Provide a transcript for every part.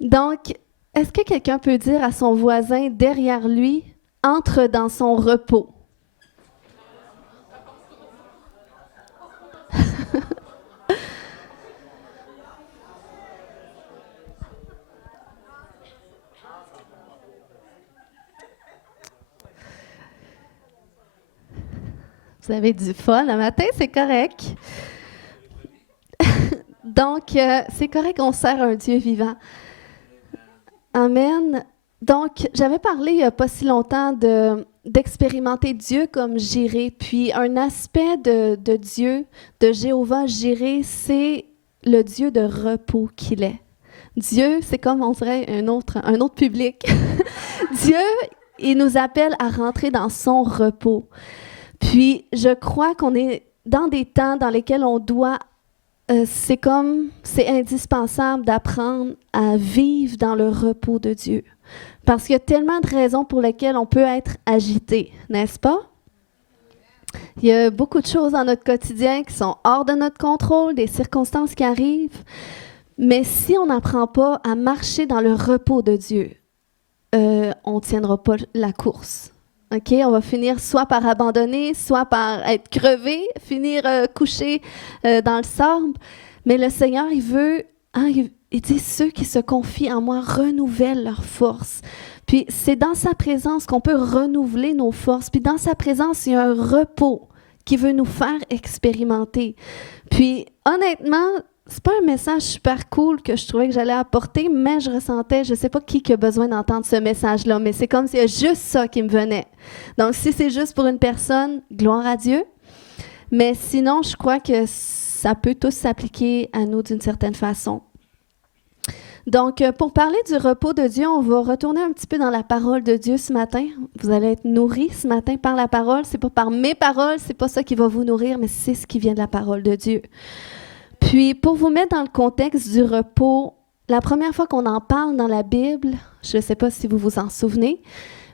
Donc, est-ce que quelqu'un peut dire à son voisin derrière lui, entre dans son repos? Vous avez du fun le matin, c'est correct. Donc, c'est correct qu'on sert un Dieu vivant. Amen. Donc, j'avais parlé il n'y a pas si longtemps d'expérimenter Dieu comme Jiré. Puis, un aspect de Dieu, de Jéhovah Jiré, c'est le Dieu de repos qu'il est. Dieu, c'est comme on dirait un autre public. Dieu, il nous appelle à rentrer dans son repos. Puis, je crois qu'on est dans des temps dans lesquels on doit c'est indispensable d'apprendre à vivre dans le repos de Dieu. Parce qu'il y a tellement de raisons pour lesquelles on peut être agité, n'est-ce pas? Il y a beaucoup de choses dans notre quotidien qui sont hors de notre contrôle, des circonstances qui arrivent. Mais si on n'apprend pas à marcher dans le repos de Dieu, on ne tiendra pas la course. OK? On va finir soit par abandonner, soit par être crevé, finir couché dans le sable. Mais le Seigneur, il veut, il dit, ceux qui se confient en moi renouvellent leurs forces. Puis c'est dans sa présence qu'on peut renouveler nos forces. Puis dans sa présence, il y a un repos qui veut nous faire expérimenter. Puis honnêtement, c'est pas un message super cool que je trouvais que j'allais apporter, mais je ressentais, je sais pas qui a besoin d'entendre ce message-là, mais c'est comme si c'était juste ça qui me venait. Donc, si c'est juste pour une personne, gloire à Dieu. Mais sinon, je crois que ça peut tous s'appliquer à nous d'une certaine façon. Donc, pour parler du repos de Dieu, on va retourner un petit peu dans la parole de Dieu ce matin. Vous allez être nourris ce matin par la parole. C'est pas par mes paroles, c'est pas ça qui va vous nourrir, mais c'est ce qui vient de la parole de Dieu. Puis, pour vous mettre dans le contexte du repos, la première fois qu'on en parle dans la Bible, je ne sais pas si vous vous en souvenez,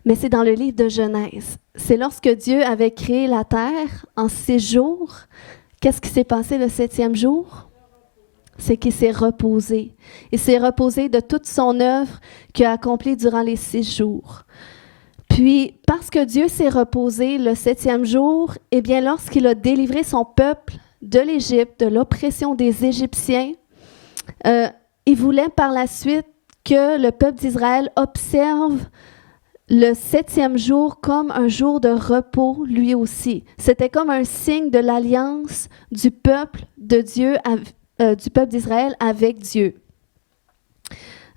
mais c'est dans le livre de Genèse. C'est lorsque Dieu avait créé la terre en 6 jours. Qu'est-ce qui s'est passé le 7e jour? C'est qu'il s'est reposé. Il s'est reposé de toute son œuvre qu'il a accomplie durant les 6 jours. Puis, parce que Dieu s'est reposé le 7e jour, eh bien, lorsqu'il a délivré son peuple de l'Égypte, de l'oppression des Égyptiens, il voulait par la suite que le peuple d'Israël observe le 7e jour comme un jour de repos lui aussi. C'était comme un signe de l'alliance du peuple de Dieu, du peuple d'Israël avec Dieu.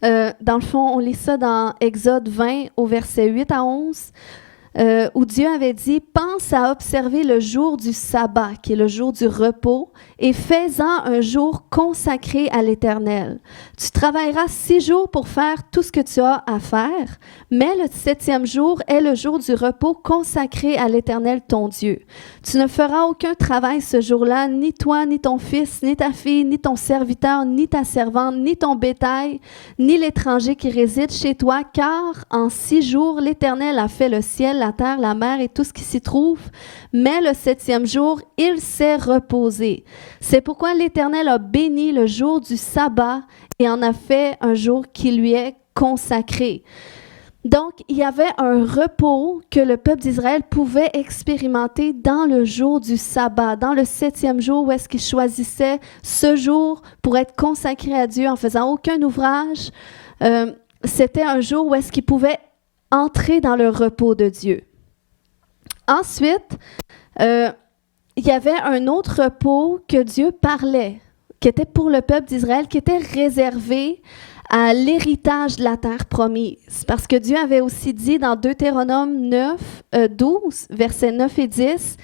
Dans le fond, on lit ça dans Exode 20 au verset 8 à 11. Où Dieu avait dit « Pense à observer le jour du sabbat, qui est le jour du repos, et fais-en un jour consacré à l'Éternel. Tu travailleras 6 jours pour faire tout ce que tu as à faire, mais le 7e jour est le jour du repos consacré à l'Éternel ton Dieu. Tu ne feras aucun travail ce jour-là, ni toi, ni ton fils, ni ta fille, ni ton serviteur, ni ta servante, ni ton bétail, ni l'étranger qui réside chez toi, car en 6 jours l'Éternel a fait le ciel, la terre, la mer et tout ce qui s'y trouve, mais le 7e jour, il s'est reposé. C'est pourquoi l'Éternel a béni le jour du sabbat et en a fait un jour qui lui est consacré. » Donc, il y avait un repos que le peuple d'Israël pouvait expérimenter dans le jour du sabbat, dans le 7e jour où est-ce qu'il choisissait ce jour pour être consacré à Dieu en faisant aucun ouvrage. C'était un jour où est-ce qu'il pouvait entrer dans le repos de Dieu. Ensuite, il y avait un autre repos que Dieu parlait, qui était pour le peuple d'Israël, qui était réservé à l'héritage de la terre promise. Parce que Dieu avait aussi dit dans Deutéronome 12, versets 9 et 10,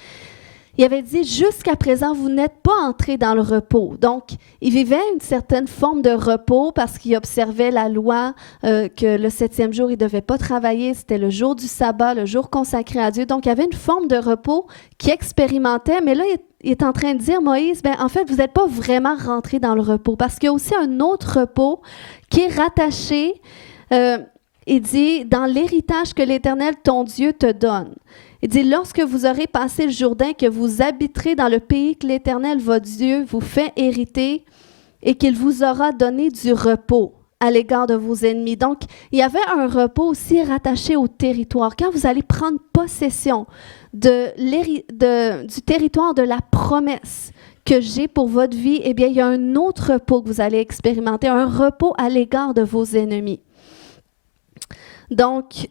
il avait dit « Jusqu'à présent, vous n'êtes pas entrés dans le repos. » Donc, il vivait une certaine forme de repos parce qu'il observait la loi que le 7e jour, il ne devait pas travailler. C'était le jour du sabbat, le jour consacré à Dieu. Donc, il y avait une forme de repos qu'il expérimentait. Mais là, il est en train de dire, Moïse, ben, en fait, vous n'êtes pas vraiment rentrés dans le repos parce qu'il y a aussi un autre repos qui est rattaché, il dit, dans l'héritage que l'Éternel, ton Dieu, te donne. Il dit, lorsque vous aurez passé le Jourdain, que vous habiterez dans le pays que l'Éternel, votre Dieu, vous fait hériter et qu'il vous aura donné du repos. à l'égard de vos ennemis. Donc, il y avait un repos aussi rattaché au territoire. Quand vous allez prendre possession du territoire de la promesse que j'ai pour votre vie, eh bien, il y a un autre repos que vous allez expérimenter, un repos à l'égard de vos ennemis. Donc,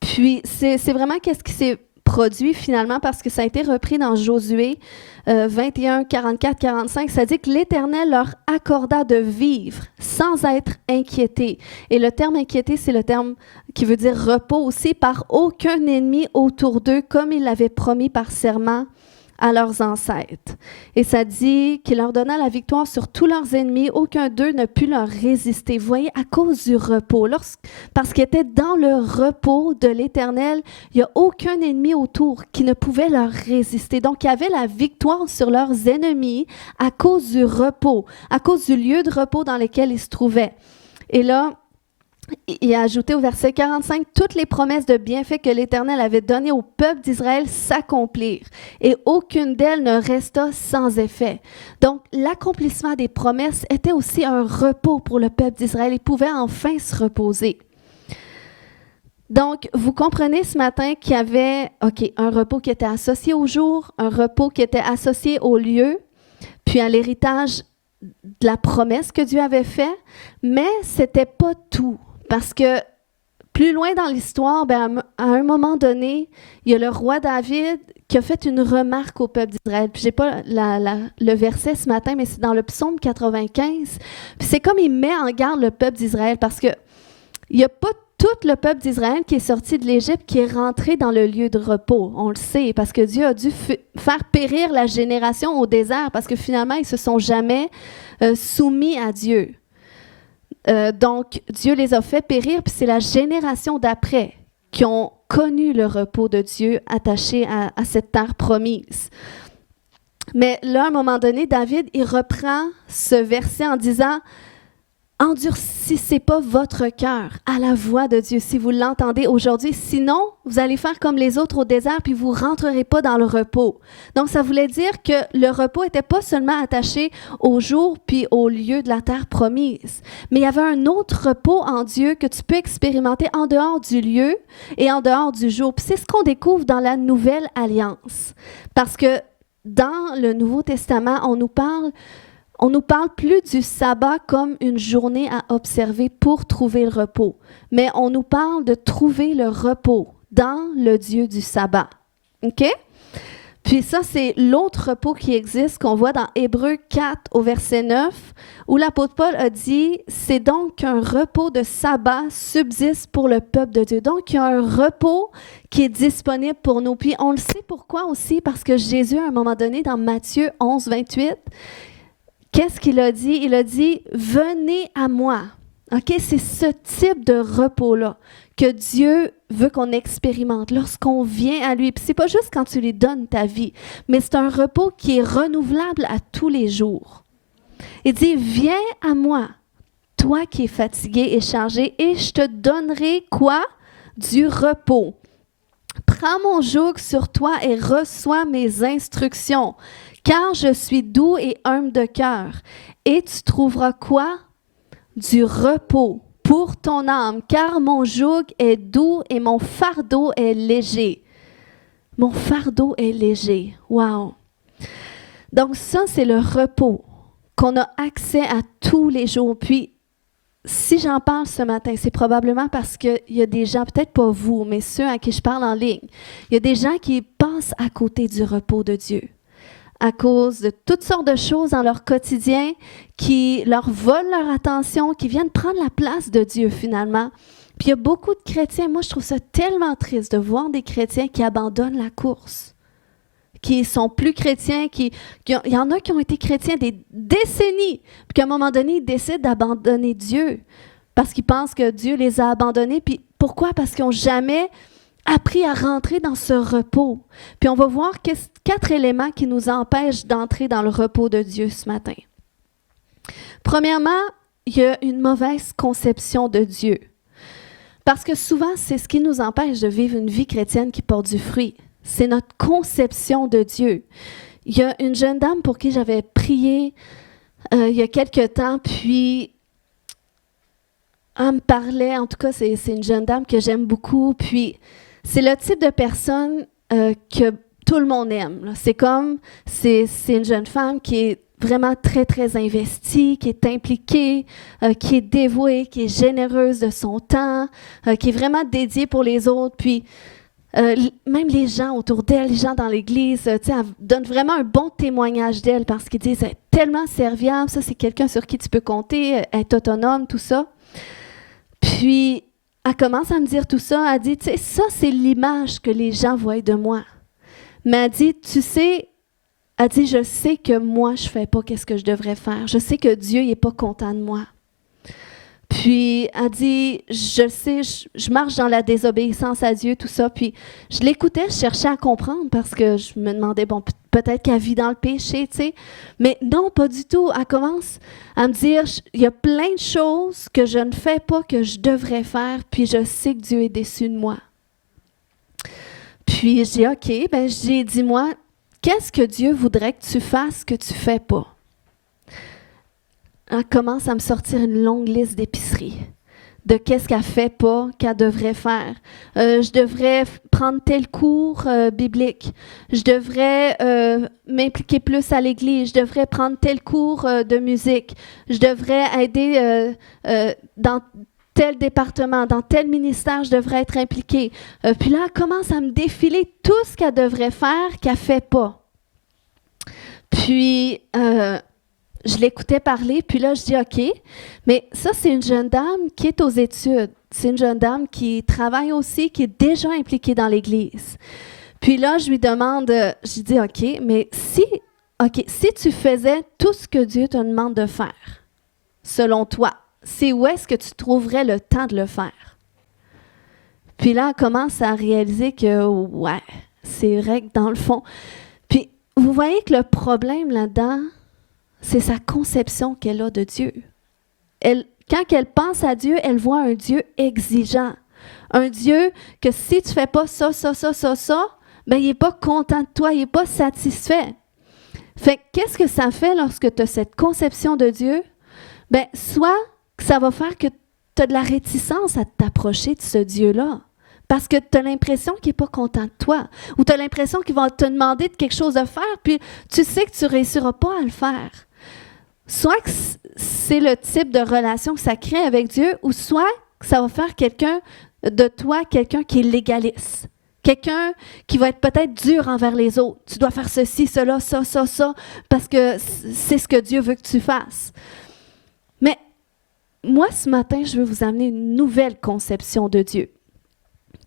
puis, c'est vraiment qu'est-ce qui s'est produit finalement parce que ça a été repris dans Josué 21, 44, 45. Ça dit que l'Éternel leur accorda de vivre sans être inquiétés. Et le terme inquiété, c'est le terme qui veut dire repos aussi, par aucun ennemi autour d'eux, comme il l'avait promis par serment à leurs ancêtres. Et ça dit qu'il leur donna la victoire sur tous leurs ennemis, aucun d'eux ne put leur résister. Vous voyez, à cause du repos, parce qu'ils étaient dans le repos de l'Éternel, il n'y a aucun ennemi autour qui ne pouvait leur résister. Donc, il y avait la victoire sur leurs ennemis à cause du repos, à cause du lieu de repos dans lequel ils se trouvaient. Et là, il a ajouté au verset 45, « Toutes les promesses de bienfaits que l'Éternel avait données au peuple d'Israël s'accomplirent, et aucune d'elles ne resta sans effet. » Donc, l'accomplissement des promesses était aussi un repos pour le peuple d'Israël. Il pouvait enfin se reposer. Donc, vous comprenez ce matin qu'il y avait un repos qui était associé au jour, un repos qui était associé au lieu, puis à l'héritage de la promesse que Dieu avait faite, mais ce n'était pas tout. Parce que plus loin dans l'histoire, à un moment donné, il y a le roi David qui a fait une remarque au peuple d'Israël. Puis je n'ai pas le verset ce matin, mais c'est dans le psaume 95. Puis c'est comme il met en garde le peuple d'Israël parce qu'il n'y a pas tout le peuple d'Israël qui est sorti de l'Égypte qui est rentré dans le lieu de repos. On le sait, parce que Dieu a dû faire périr la génération au désert parce que finalement, ils ne se sont jamais soumis à Dieu. Donc, Dieu les a fait périr, puis c'est la génération d'après qui ont connu le repos de Dieu attaché à cette terre promise. Mais là, à un moment donné, David, il reprend ce verset en disant « Endurcissez pas votre cœur à la voix de Dieu si vous l'entendez aujourd'hui, sinon vous allez faire comme les autres au désert puis vous ne rentrerez pas dans le repos. » Donc ça voulait dire que le repos n'était pas seulement attaché au jour puis au lieu de la terre promise, mais il y avait un autre repos en Dieu que tu peux expérimenter en dehors du lieu et en dehors du jour. Puis c'est ce qu'on découvre dans la Nouvelle Alliance. Parce que dans le Nouveau Testament, on nous parle plus du sabbat comme une journée à observer pour trouver le repos, mais on nous parle de trouver le repos dans le Dieu du sabbat. OK? Puis ça, c'est l'autre repos qui existe, qu'on voit dans Hébreux 4 au verset 9, où l'apôtre Paul a dit « C'est donc qu'un repos de sabbat subsiste pour le peuple de Dieu. » Donc, il y a un repos qui est disponible pour nous. Puis on le sait pourquoi aussi, parce que Jésus, à un moment donné, dans Matthieu 11, 28, qu'est-ce qu'il a dit? Il a dit « Venez à moi ». Okay? C'est ce type de repos-là que Dieu veut qu'on expérimente lorsqu'on vient à lui. Puis c'est pas juste quand tu lui donnes ta vie, mais c'est un repos qui est renouvelable à tous les jours. Il dit « Viens à moi, toi qui es fatigué et chargé, et je te donnerai quoi? Du repos. Prends mon joug sur toi et reçois mes instructions. Car je suis doux et humble de cœur, et tu trouveras quoi? Du repos pour ton âme, car mon joug est doux et mon fardeau est léger. Mon fardeau est léger. Wow! Donc ça, c'est le repos qu'on a accès à tous les jours. Puis, si j'en parle ce matin, c'est probablement parce qu'il y a des gens, peut-être pas vous, mais ceux à qui je parle en ligne, il y a des gens qui passent à côté du repos de Dieu à cause de toutes sortes de choses dans leur quotidien qui leur volent leur attention, qui viennent prendre la place de Dieu finalement. Puis il y a beaucoup de chrétiens, moi je trouve ça tellement triste de voir des chrétiens qui abandonnent la course, qui sont plus chrétiens, il y en a qui ont été chrétiens des décennies, puis qu'à un moment donné, ils décident d'abandonner Dieu parce qu'ils pensent que Dieu les a abandonnés. Puis pourquoi? Parce qu'ils n'ont jamais appris à rentrer dans ce repos. Puis on va voir 4 éléments qui nous empêchent d'entrer dans le repos de Dieu ce matin. Premièrement, il y a une mauvaise conception de Dieu. Parce que souvent, c'est ce qui nous empêche de vivre une vie chrétienne qui porte du fruit. C'est notre conception de Dieu. Il y a une jeune dame pour qui j'avais prié il y a quelque temps, puis elle me parlait, en tout cas, c'est une jeune dame que j'aime beaucoup, puis c'est le type de personne que tout le monde aime. Là. C'est une jeune femme qui est vraiment très, très investie, qui est impliquée, qui est dévouée, qui est généreuse de son temps, qui est vraiment dédiée pour les autres, puis même les gens autour d'elle, les gens dans l'église, elle donne vraiment un bon témoignage d'elle parce qu'ils disent « Elle est tellement serviable, ça c'est quelqu'un sur qui tu peux compter, elle est autonome, tout ça. » Puis, elle commence à me dire tout ça. Elle dit, tu sais, ça, c'est l'image que les gens voient de moi. Mais elle dit, tu sais, elle dit, je sais que moi, je ne fais pas ce que je devrais faire. Je sais que Dieu n'est pas content de moi. Puis, elle dit, je sais, je marche dans la désobéissance à Dieu, tout ça. Puis, je l'écoutais, je cherchais à comprendre parce que je me demandais, bon, peut-être qu'elle vit dans le péché, tu sais. Mais non, pas du tout. Elle commence à me dire, il y a plein de choses que je ne fais pas, que je devrais faire, puis je sais que Dieu est déçu de moi. Puis, je dis, OK, ben j'ai dit, dis-moi, qu'est-ce que Dieu voudrait que tu fasses que tu ne fais pas? Elle commence à me sortir une longue liste d'épiceries, de qu'est-ce qu'elle ne fait pas, qu'elle devrait faire. Je devrais prendre tel cours biblique. Je devrais m'impliquer plus à l'église. Je devrais prendre tel cours de musique. Je devrais aider dans tel département, dans tel ministère, je devrais être impliquée. Puis là, elle commence à me défiler tout ce qu'elle devrait faire qu'elle ne fait pas. Puis, je l'écoutais parler, puis là, je dis OK, mais ça, c'est une jeune dame qui est aux études. C'est une jeune dame qui travaille aussi, qui est déjà impliquée dans l'Église. Puis là, je lui demande, je dis OK, mais si tu faisais tout ce que Dieu te demande de faire, selon toi, c'est où est-ce que tu trouverais le temps de le faire? Puis là, elle commence à réaliser que, ouais, c'est vrai que dans le fond... Puis, vous voyez que le problème là-dedans, c'est sa conception qu'elle a de Dieu. Quand elle pense à Dieu, elle voit un Dieu exigeant. Un Dieu que si tu ne fais pas ça, ben, il n'est pas content de toi, il n'est pas satisfait. Fait qu'est-ce que ça fait lorsque tu as cette conception de Dieu? Ben, soit que ça va faire que tu as de la réticence à t'approcher de ce Dieu-là. Parce que tu as l'impression qu'il n'est pas content de toi. Ou tu as l'impression qu'il va te demander de quelque chose à faire, puis tu sais que tu ne réussiras pas à le faire. Soit que c'est le type de relation que ça crée avec Dieu, ou soit que ça va faire quelqu'un de toi, quelqu'un qui est légaliste. Quelqu'un qui va être peut-être dur envers les autres. Tu dois faire ceci, cela, ça, parce que c'est ce que Dieu veut que tu fasses. Mais moi, ce matin, je veux vous amener une nouvelle conception de Dieu.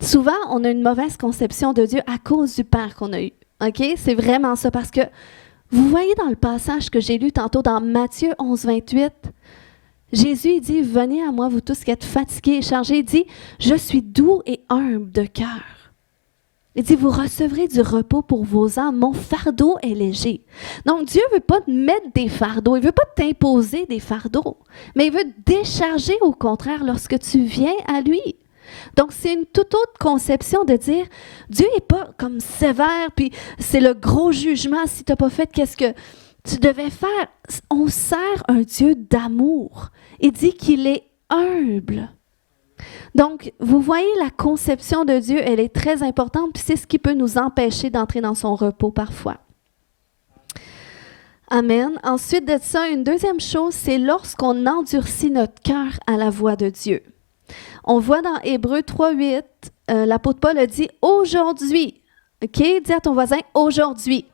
Souvent, on a une mauvaise conception de Dieu à cause du Père qu'on a eu. OK? C'est vraiment ça, parce que vous voyez dans le passage que j'ai lu tantôt dans Matthieu 11, 28, Jésus il dit, « Venez à moi, vous tous qui êtes fatigués et chargés. » Il dit, « Je suis doux et humble de cœur. » Il dit, « Vous recevrez du repos pour vos âmes. Mon fardeau est léger. » Donc, Dieu ne veut pas te mettre des fardeaux. Il ne veut pas t'imposer des fardeaux. Mais il veut te décharger, au contraire, lorsque tu viens à lui. Donc, c'est une toute autre conception de dire, Dieu n'est pas comme sévère, puis c'est le gros jugement si tu n'as pas fait qu'est-ce que tu devais faire. On sert un Dieu d'amour. Il dit qu'il est humble. Donc, vous voyez, la conception de Dieu, elle est très importante, puis c'est ce qui peut nous empêcher d'entrer dans son repos parfois. Amen. Ensuite de ça, une deuxième chose, c'est lorsqu'on endurcit notre cœur à la voix de Dieu. On voit dans Hébreux 3.8, l'apôtre Paul a dit « Aujourd'hui ». OK? Dis à ton voisin « Aujourd'hui ».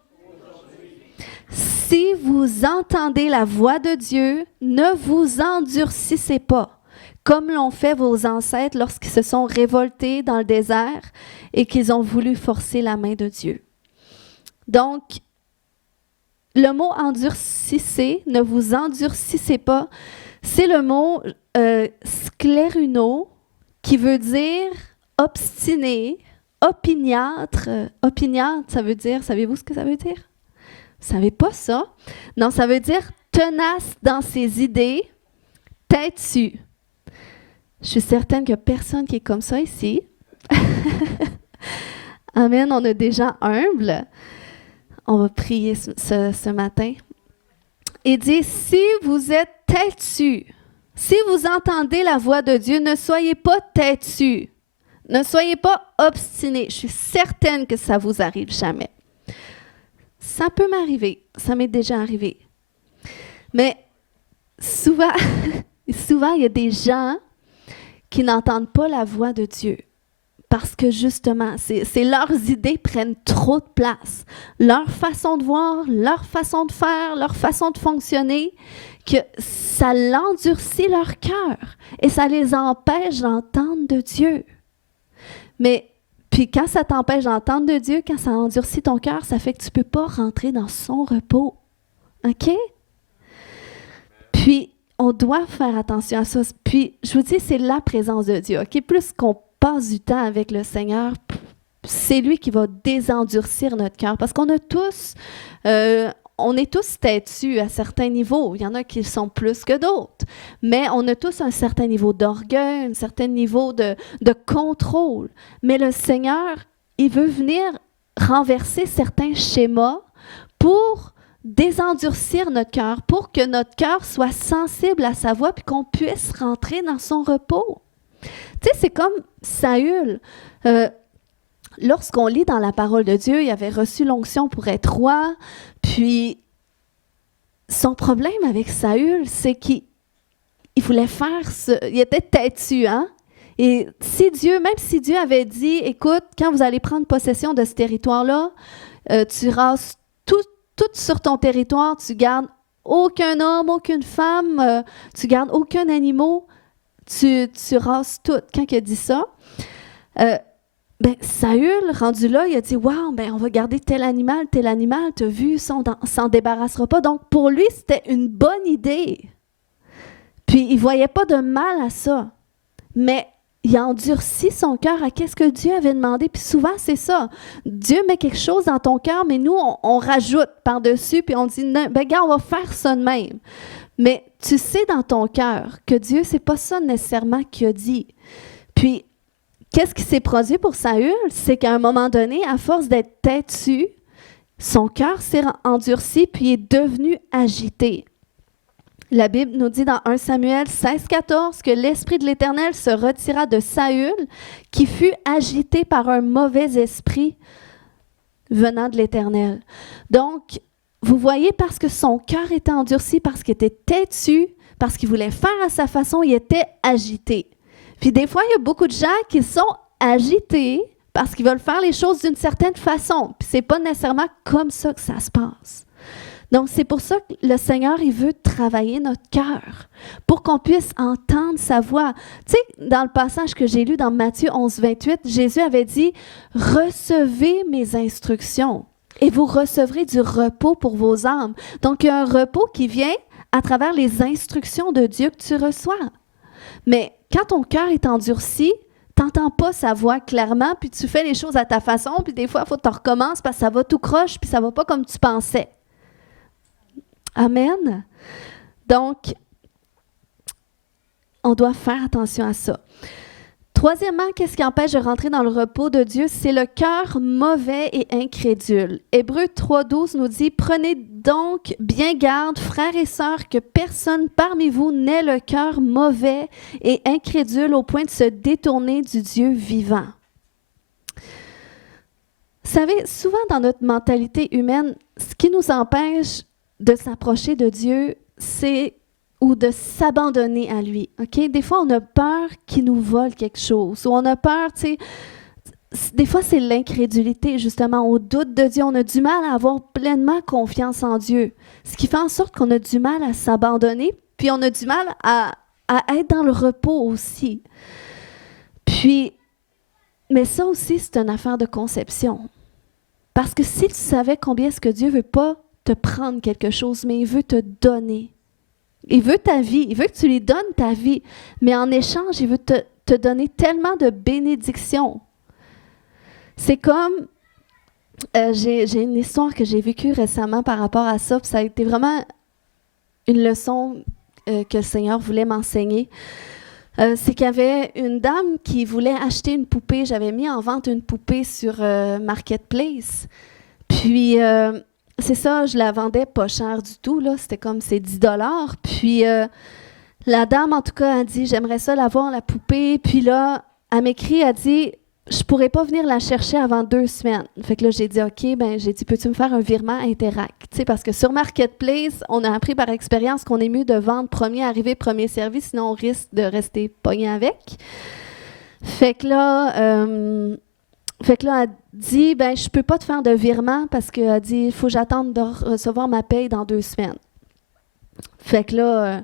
Si vous entendez la voix de Dieu, ne vous endurcissez pas, comme l'ont fait vos ancêtres lorsqu'ils se sont révoltés dans le désert et qu'ils ont voulu forcer la main de Dieu. Donc, le mot « endurcissez », ne vous endurcissez pas, c'est le mot scléruno, qui veut dire obstiné, opiniâtre. Opiniâtre, ça veut dire, savez-vous ce que ça veut dire? Vous ne savez pas ça? Non, ça veut dire tenace dans ses idées, têtu. Je suis certaine qu'il n'y a personne qui est comme ça ici. Amen, on a des gens humbles. On va prier ce matin. Il dit, si vous êtes têtu, Si vous entendez la voix de Dieu, ne soyez pas têtus. Ne soyez pas obstinés. Je suis certaine que ça vous arrive jamais. Ça peut m'arriver. Ça m'est déjà arrivé. Mais souvent, il y a des gens qui n'entendent pas la voix de Dieu. Parce que justement, leurs idées prennent trop de place. Leur façon de voir, leur façon de faire, leur façon de fonctionner, que ça l'endurcit leur cœur et ça les empêche d'entendre de Dieu. Mais puis quand ça t'empêche d'entendre de Dieu, quand ça endurcit ton cœur, ça fait que tu ne peux pas rentrer dans son repos. OK? Puis, on doit faire attention à ça. Puis, je vous dis, c'est la présence de Dieu. OK? Plus qu'on passe du temps avec le Seigneur, c'est lui qui va désendurcir notre cœur. Parce qu'on a tous, on est tous têtus à certains niveaux. Il y en a qui le sont plus que d'autres. Mais on a tous un certain niveau d'orgueil, un certain niveau de contrôle. Mais le Seigneur, il veut venir renverser certains schémas pour désendurcir notre cœur, pour que notre cœur soit sensible à sa voix puis qu'on puisse rentrer dans son repos. Tu sais, c'est comme Saül. Lorsqu'on lit dans la parole de Dieu, il avait reçu l'onction pour être roi, puis son problème avec Saül, c'est qu'il voulait faire il était têtu, hein? Et même si Dieu avait dit, écoute, quand vous allez prendre possession de ce territoire-là, tu rases tout sur ton territoire, tu gardes aucun homme, aucune femme, tu gardes aucun animal, tu rases tout. Quand il a dit ça, Saül, rendu là, il a dit « Wow, on va garder tel animal, t'as vu, ça, on s'en débarrassera pas. » Donc, pour lui, c'était une bonne idée. Puis, il ne voyait pas de mal à ça. Mais il a endurci son cœur à qu'est-ce que Dieu avait demandé. Puis souvent, c'est ça. Dieu met quelque chose dans ton cœur, mais nous, on rajoute par-dessus, puis on dit, non, gars, on va faire ça de même. Mais tu sais dans ton cœur que Dieu, c'est pas ça nécessairement qu'il a dit. Puis, qu'est-ce qui s'est produit pour Saül? C'est qu'à un moment donné, à force d'être têtu, son cœur s'est endurci, puis il est devenu agité. La Bible nous dit dans 1 Samuel 16,14 que l'Esprit de l'Éternel se retira de Saül, qui fut agité par un mauvais esprit venant de l'Éternel. Donc, vous voyez, parce que son cœur était endurci, parce qu'il était têtu, parce qu'il voulait faire à sa façon, il était agité. Puis des fois, il y a beaucoup de gens qui sont agités parce qu'ils veulent faire les choses d'une certaine façon. Puis c'est pas nécessairement comme ça que ça se passe. Donc, c'est pour ça que le Seigneur, il veut travailler notre cœur pour qu'on puisse entendre sa voix. Tu sais, dans le passage que j'ai lu dans Matthieu 11, 28, Jésus avait dit « Recevez mes instructions et vous recevrez du repos pour vos âmes. » Donc, il y a un repos qui vient à travers les instructions de Dieu que tu reçois. Mais quand ton cœur est endurci, tu n'entends pas sa voix clairement, puis tu fais les choses à ta façon, puis des fois, il faut que tu recommences parce que ça va tout croche, puis ça ne va pas comme tu pensais. Amen. Donc, on doit faire attention à ça. Troisièmement, qu'est-ce qui empêche de rentrer dans le repos de Dieu? C'est le cœur mauvais et incrédule. Hébreux 3,12 nous dit « Prenez donc bien garde, frères et sœurs, que personne parmi vous n'ait le cœur mauvais et incrédule au point de se détourner du Dieu vivant. » Vous savez, souvent dans notre mentalité humaine, ce qui nous empêche de s'approcher de Dieu, ou de s'abandonner à lui. Okay? Des fois, on a peur qu'il nous vole quelque chose. Ou on a peur, tu sais, des fois, c'est l'incrédulité, justement. On doute de Dieu. On a du mal à avoir pleinement confiance en Dieu. Ce qui fait en sorte qu'on a du mal à s'abandonner, puis on a du mal à être dans le repos aussi. Puis, mais ça aussi, c'est une affaire de conception. Parce que si tu savais combien est-ce que Dieu ne veut pas te prendre quelque chose, mais il veut te donner. Il veut ta vie, il veut que tu lui donnes ta vie, mais en échange, il veut te donner tellement de bénédictions. C'est comme, j'ai une histoire que j'ai vécue récemment par rapport à ça, puis ça a été vraiment une leçon que le Seigneur voulait m'enseigner. C'est qu'il y avait une dame qui voulait acheter une poupée. J'avais mis en vente une poupée sur Marketplace. Puis, c'est ça, je la vendais pas cher du tout, là. C'était comme, c'est 10 $. Puis, La dame, en tout cas, a dit, j'aimerais ça la voir, la poupée. Puis là, elle m'écrit, elle dit, je pourrais pas venir la chercher avant 2 semaines. Fait que là, j'ai dit, OK, ben j'ai dit, peux-tu me faire un virement Interac? Tu sais, parce que sur Marketplace, on a appris par expérience qu'on est mieux de vendre premier arrivé, premier servi, sinon on risque de rester pogné avec. Fait que là, elle dit, ben je peux pas te faire de virement parce qu'elle dit, il faut que j'attende de recevoir ma paye dans 2 semaines. Fait que là,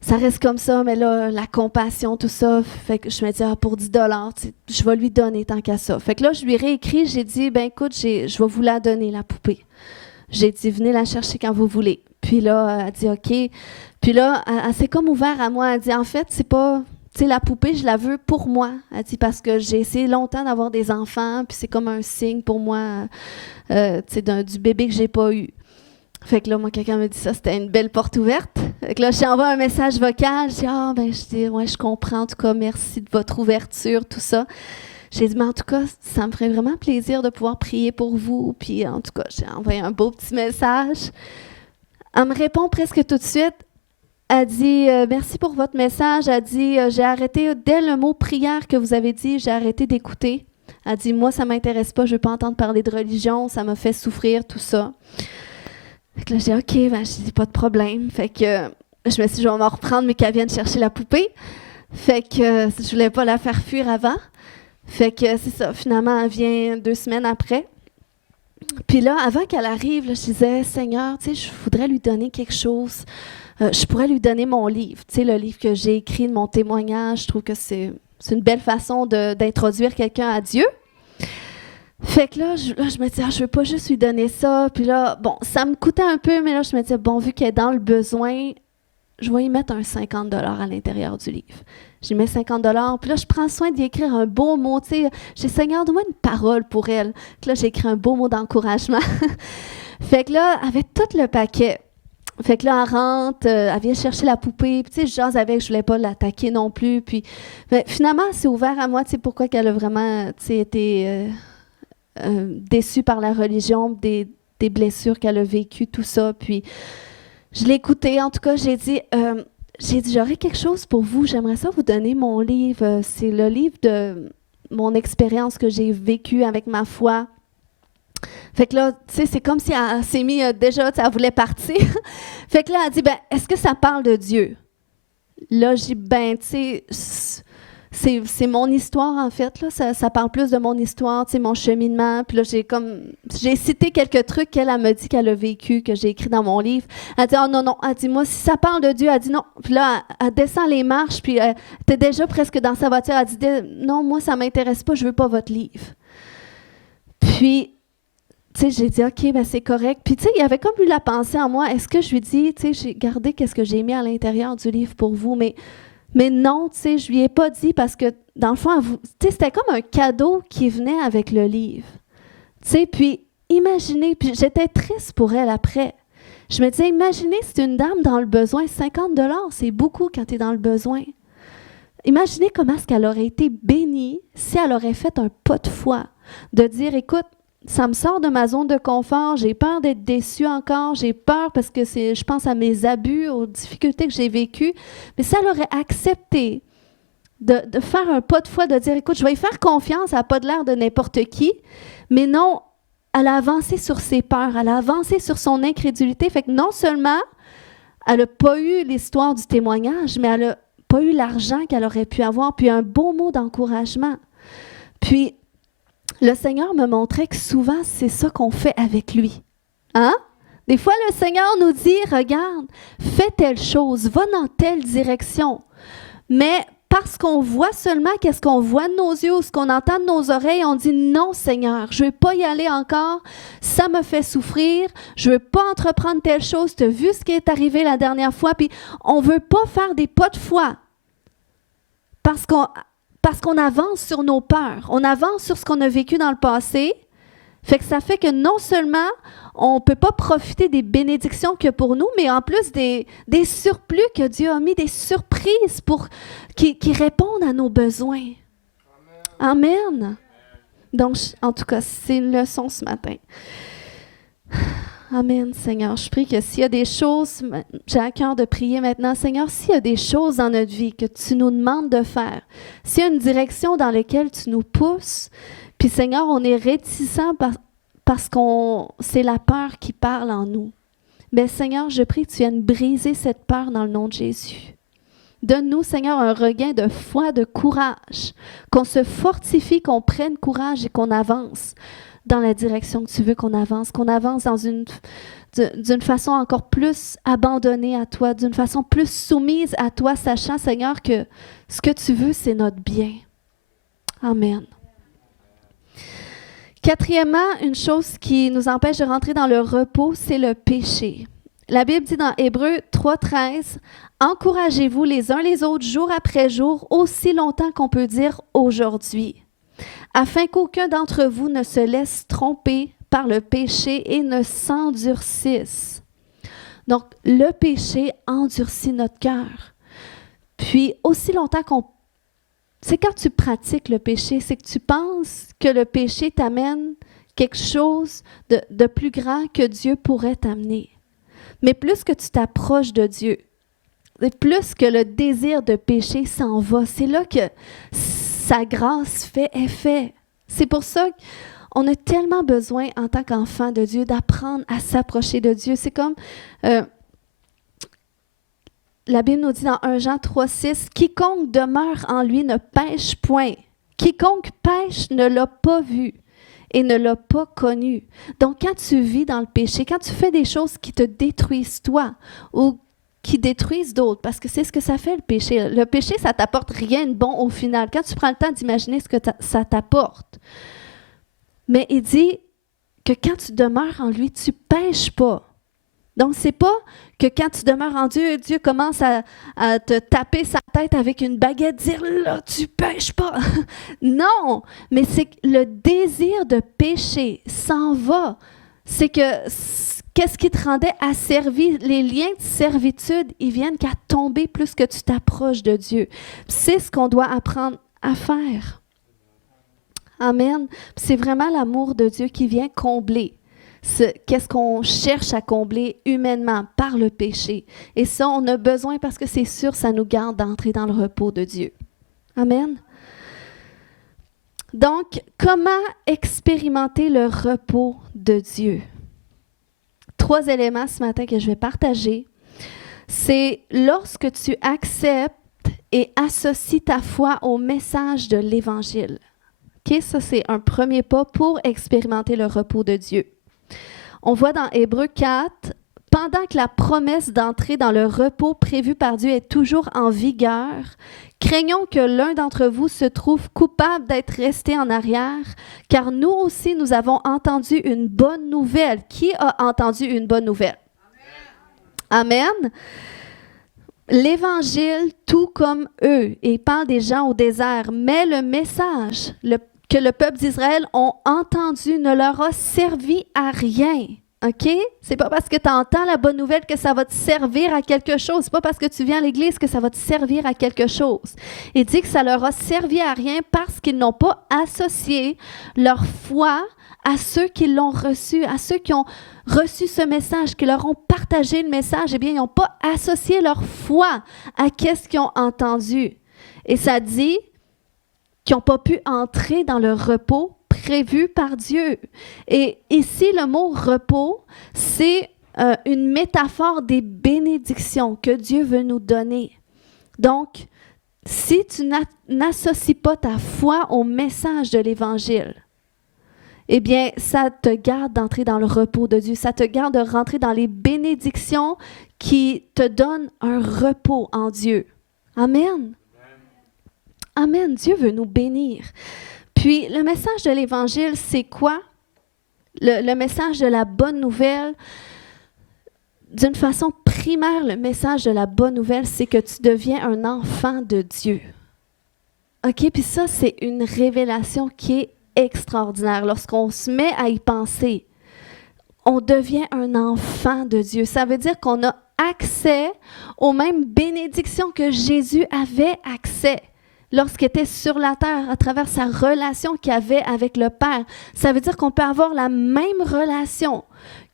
ça reste comme ça, mais là, la compassion, tout ça, fait que je me dis, pour 10 je vais lui donner tant qu'à ça. Fait que là, je lui ai réécrit, j'ai dit, ben écoute, je vais vous la donner, la poupée. J'ai dit, venez la chercher quand vous voulez. Puis là, elle dit, OK. Puis là, elle s'est comme ouverte à moi. Elle dit, en fait, c'est pas... Tu sais, la poupée, je la veux pour moi. Elle dit, parce que j'ai essayé longtemps d'avoir des enfants, puis c'est comme un signe pour moi, tu sais, du bébé que j'ai pas eu. Fait que là, moi, quelqu'un me dit ça, c'était une belle porte ouverte. Fait que là, j'envoie un message vocal. Je dis, ouais, je comprends. En tout cas, merci de votre ouverture, tout ça. J'ai dit, mais en tout cas, ça me ferait vraiment plaisir de pouvoir prier pour vous. Puis, en tout cas, j'ai envoyé un beau petit message. Elle me répond presque tout de suite. Elle dit, merci pour votre message. Elle dit, j'ai arrêté, dès le mot prière que vous avez dit, j'ai arrêté d'écouter. Elle dit, moi, ça ne m'intéresse pas, je ne veux pas entendre parler de religion, ça m'a fait souffrir, tout ça. Fait que là, j'ai dit, OK, ben, je dis, pas de problème. Fait que je me suis dit, je vais m'en reprendre, mais qu'elle vienne chercher la poupée. Fait que je voulais pas la faire fuir avant. Fait que c'est ça, finalement, elle vient 2 semaines après. Puis là, avant qu'elle arrive, là, je disais, Seigneur, tu sais, je voudrais lui donner quelque chose. Je pourrais lui donner mon livre, tu sais, le livre que j'ai écrit de mon témoignage. Je trouve que c'est une belle façon d'introduire quelqu'un à Dieu. Fait que là, je me disais, je veux pas juste lui donner ça. Puis là, bon, ça me coûtait un peu, mais là, je me disais, bon, vu qu'elle est dans le besoin, je vais y mettre un 50 $ à l'intérieur du livre. J'y mets 50 $. Puis là, je prends soin d'y écrire un beau mot. Tu sais, j'ai Seigneur, donne-moi une parole pour elle. Puis là, j'ai écrit un beau mot d'encouragement. Fait que là, avec tout le paquet, fait que là, elle rentre, elle vient chercher la poupée. Puis tu sais, je jase avec, je voulais pas l'attaquer non plus. Puis finalement, c'est ouvert à moi, tu sais, pourquoi qu'elle a vraiment, tu sais, été déçue par la religion, des blessures qu'elle a vécues, tout ça. Puis je l'ai écoutée. En tout cas, j'ai dit, j'aurais quelque chose pour vous. J'aimerais ça vous donner mon livre. C'est le livre de mon expérience que j'ai vécue avec ma foi. Fait que là, tu sais, c'est comme si elle s'est mis déjà, tu sais, elle voulait partir. Fait que là, elle dit, ben, est-ce que ça parle de Dieu? Là, j'ai dit, ben, tu sais, c'est mon histoire, en fait, là. Ça parle plus de mon histoire, tu sais, mon cheminement. Puis là, j'ai cité quelques trucs qu'elle me dit qu'elle a vécu, que j'ai écrit dans mon livre. Elle dit, oh non, non. Elle dit, moi, si ça parle de Dieu, elle dit non. Puis là, elle descend les marches, puis elle était déjà presque dans sa voiture. Elle dit, non, moi, ça m'intéresse pas, je veux pas votre livre. Puis, tu sais, j'ai dit, OK, ben c'est correct. Puis, tu sais, il y avait comme eu la pensée en moi, est-ce que je lui dis, tu sais, j'ai gardé qu'est-ce que j'ai mis à l'intérieur du livre pour vous, mais non, tu sais, je lui ai pas dit parce que, dans le fond, tu sais, c'était comme un cadeau qui venait avec le livre. Tu sais, puis imaginez, puis j'étais triste pour elle après. Je me disais, imaginez, c'est une dame dans le besoin, 50 $, c'est beaucoup quand tu es dans le besoin. Imaginez comment est-ce qu'elle aurait été bénie si elle aurait fait un pas de foi, de dire, écoute, ça me sort de ma zone de confort, j'ai peur d'être déçue encore, j'ai peur parce que je pense à mes abus, aux difficultés que j'ai vécues, mais si elle aurait accepté de faire un pas de foi, de dire, écoute, je vais y faire confiance, elle n'a pas de l'air de n'importe qui, mais non, elle a avancé sur ses peurs, elle a avancé sur son incrédulité, fait que non seulement elle n'a pas eu l'histoire du témoignage, mais elle n'a pas eu l'argent qu'elle aurait pu avoir, puis un beau mot d'encouragement. Puis, le Seigneur me montrait que souvent, c'est ça qu'on fait avec lui. Hein? Des fois, le Seigneur nous dit, regarde, fais telle chose, va dans telle direction. Mais parce qu'on voit seulement qu'est-ce qu'on voit de nos yeux ou ce qu'on entend de nos oreilles, on dit non, Seigneur, je ne veux pas y aller encore, ça me fait souffrir, je ne veux pas entreprendre telle chose, tu as vu ce qui est arrivé la dernière fois, puis on ne veut pas faire des pas de foi parce qu'on avance sur nos peurs, on avance sur ce qu'on a vécu dans le passé, fait que ça fait que non seulement on ne peut pas profiter des bénédictions qu'il y a pour nous, mais en plus des surplus que Dieu a mis, des surprises qui répondent à nos besoins. Amen. Amen. Donc, en tout cas, c'est une leçon ce matin. Amen, Seigneur. Je prie que s'il y a des choses, j'ai à cœur de prier maintenant, Seigneur, s'il y a des choses dans notre vie que tu nous demandes de faire, s'il y a une direction dans laquelle tu nous pousses, puis Seigneur, on est réticent parce que c'est la peur qui parle en nous. Mais Seigneur, je prie que tu viennes briser cette peur dans le nom de Jésus. Donne-nous, Seigneur, un regain de foi, de courage, qu'on se fortifie, qu'on prenne courage et qu'on avance dans la direction que tu veux qu'on avance d'une façon encore plus abandonnée à toi, d'une façon plus soumise à toi, sachant, Seigneur, que ce que tu veux, c'est notre bien. Amen. Quatrièmement, une chose qui nous empêche de rentrer dans le repos, c'est le péché. La Bible dit dans Hébreux 3,13, « Encouragez-vous les uns les autres jour après jour, aussi longtemps qu'on peut dire aujourd'hui, afin qu'aucun d'entre vous ne se laisse tromper par le péché et ne s'endurcisse. » Donc, le péché endurcit notre cœur. Puis, aussi longtemps qu'on... C'est quand tu pratiques le péché, c'est que tu penses que le péché t'amène quelque chose de plus grand que Dieu pourrait t'amener. Mais plus que tu t'approches de Dieu, et plus que le désir de péché s'en va, c'est là que sa grâce fait effet. C'est pour ça qu'on a tellement besoin, en tant qu'enfant de Dieu, d'apprendre à s'approcher de Dieu. C'est comme, la Bible nous dit dans 1 Jean 3,6, « Quiconque demeure en lui ne pêche point. Quiconque pêche ne l'a pas vu et ne l'a pas connu. » Donc, quand tu vis dans le péché, quand tu fais des choses qui te détruisent toi ou qui détruisent d'autres, parce que c'est ce que ça fait le péché. Le péché, ça ne t'apporte rien de bon au final. Quand tu prends le temps d'imaginer ce que ça t'apporte. Mais il dit que quand tu demeures en lui, tu ne pêches pas. Donc, ce n'est pas que quand tu demeures en Dieu, Dieu commence à te taper sa tête avec une baguette, dire « là, tu ne pêches pas ». Non, mais c'est que le désir de pécher s'en va. C'est que qu'est-ce qui te rendait asservi? Les liens de servitude, ils viennent qu'à tomber plus que tu t'approches de Dieu. C'est ce qu'on doit apprendre à faire. Amen. C'est vraiment l'amour de Dieu qui vient combler. Qu'est-ce qu'on cherche à combler humainement par le péché. Et ça, on a besoin parce que c'est sûr, ça nous garde d'entrer dans le repos de Dieu. Amen. Donc, comment expérimenter le repos de Dieu? 3 éléments ce matin que je vais partager. C'est lorsque tu acceptes et associes ta foi au message de l'Évangile. OK? Ça, c'est un premier pas pour expérimenter le repos de Dieu. On voit dans Hébreux 4, « Pendant que la promesse d'entrer dans le repos prévu par Dieu est toujours en vigueur, craignons que l'un d'entre vous se trouve coupable d'être resté en arrière, car nous aussi, nous avons entendu une bonne nouvelle. » Qui a entendu une bonne nouvelle? Amen. Amen. L'Évangile, tout comme eux, et il parle des gens au désert, mais le message que le peuple d'Israël ont entendu ne leur a servi à rien. OK? C'est pas parce que tu entends la bonne nouvelle que ça va te servir à quelque chose. C'est pas parce que tu viens à l'église que ça va te servir à quelque chose. Il dit que ça leur a servi à rien parce qu'ils n'ont pas associé leur foi à ceux qui l'ont reçu, à ceux qui ont reçu ce message, qui leur ont partagé le message. Eh bien, ils n'ont pas associé leur foi à qu'est-ce qu'ils ont entendu. Et ça dit qu'ils n'ont pas pu entrer dans le repos prévu par Dieu. Et ici, le mot repos, c'est une métaphore des bénédictions que Dieu veut nous donner. Donc, si tu n'associes pas ta foi au message de l'Évangile, eh bien, ça te garde d'entrer dans le repos de Dieu. Ça te garde de rentrer dans les bénédictions qui te donnent un repos en Dieu. Amen. Amen. Dieu veut nous bénir. Puis, le message de l'Évangile, c'est quoi? Le message de la bonne nouvelle, d'une façon primaire, le message de la bonne nouvelle, c'est que tu deviens un enfant de Dieu. OK? Puis ça, c'est une révélation qui est extraordinaire. Lorsqu'on se met à y penser, on devient un enfant de Dieu. Ça veut dire qu'on a accès aux mêmes bénédictions que Jésus avait accès lorsqu'il était sur la terre, à travers sa relation qu'il avait avec le Père. Ça veut dire qu'on peut avoir la même relation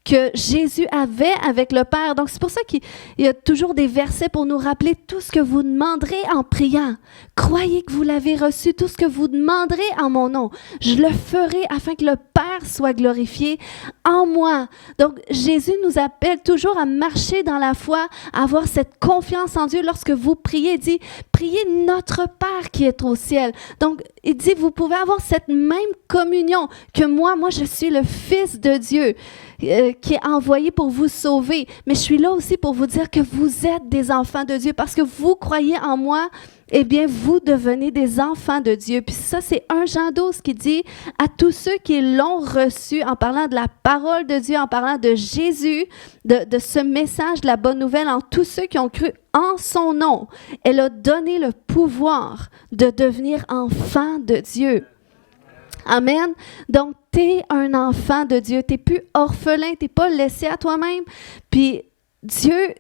que Jésus avait avec le Père. Donc, c'est pour ça qu'il y a toujours des versets pour nous rappeler tout ce que vous demanderez en priant. Croyez que vous l'avez reçu, tout ce que vous demanderez en mon nom. Je le ferai afin que le Père soit glorifié en moi. Donc, Jésus nous appelle toujours à marcher dans la foi, à avoir cette confiance en Dieu. Lorsque vous priez, il dit, priez notre Père qui est au ciel. Donc, il dit, vous pouvez avoir cette même communion que moi, je suis le Fils de Dieu qui est envoyé pour vous sauver. Mais je suis là aussi pour vous dire que vous êtes des enfants de Dieu parce que vous croyez en moi, eh bien, vous devenez des enfants de Dieu. Puis ça, c'est 1 Jean 12 qui dit à tous ceux qui l'ont reçu, en parlant de la parole de Dieu, en parlant de Jésus, de ce message, de la bonne nouvelle, en tous ceux qui ont cru en son nom, elle a donné le pouvoir de devenir enfants de Dieu. Amen. Donc, tu es un enfant de Dieu. Tu n'es plus orphelin, tu n'es pas laissé à toi-même. Puis, Dieu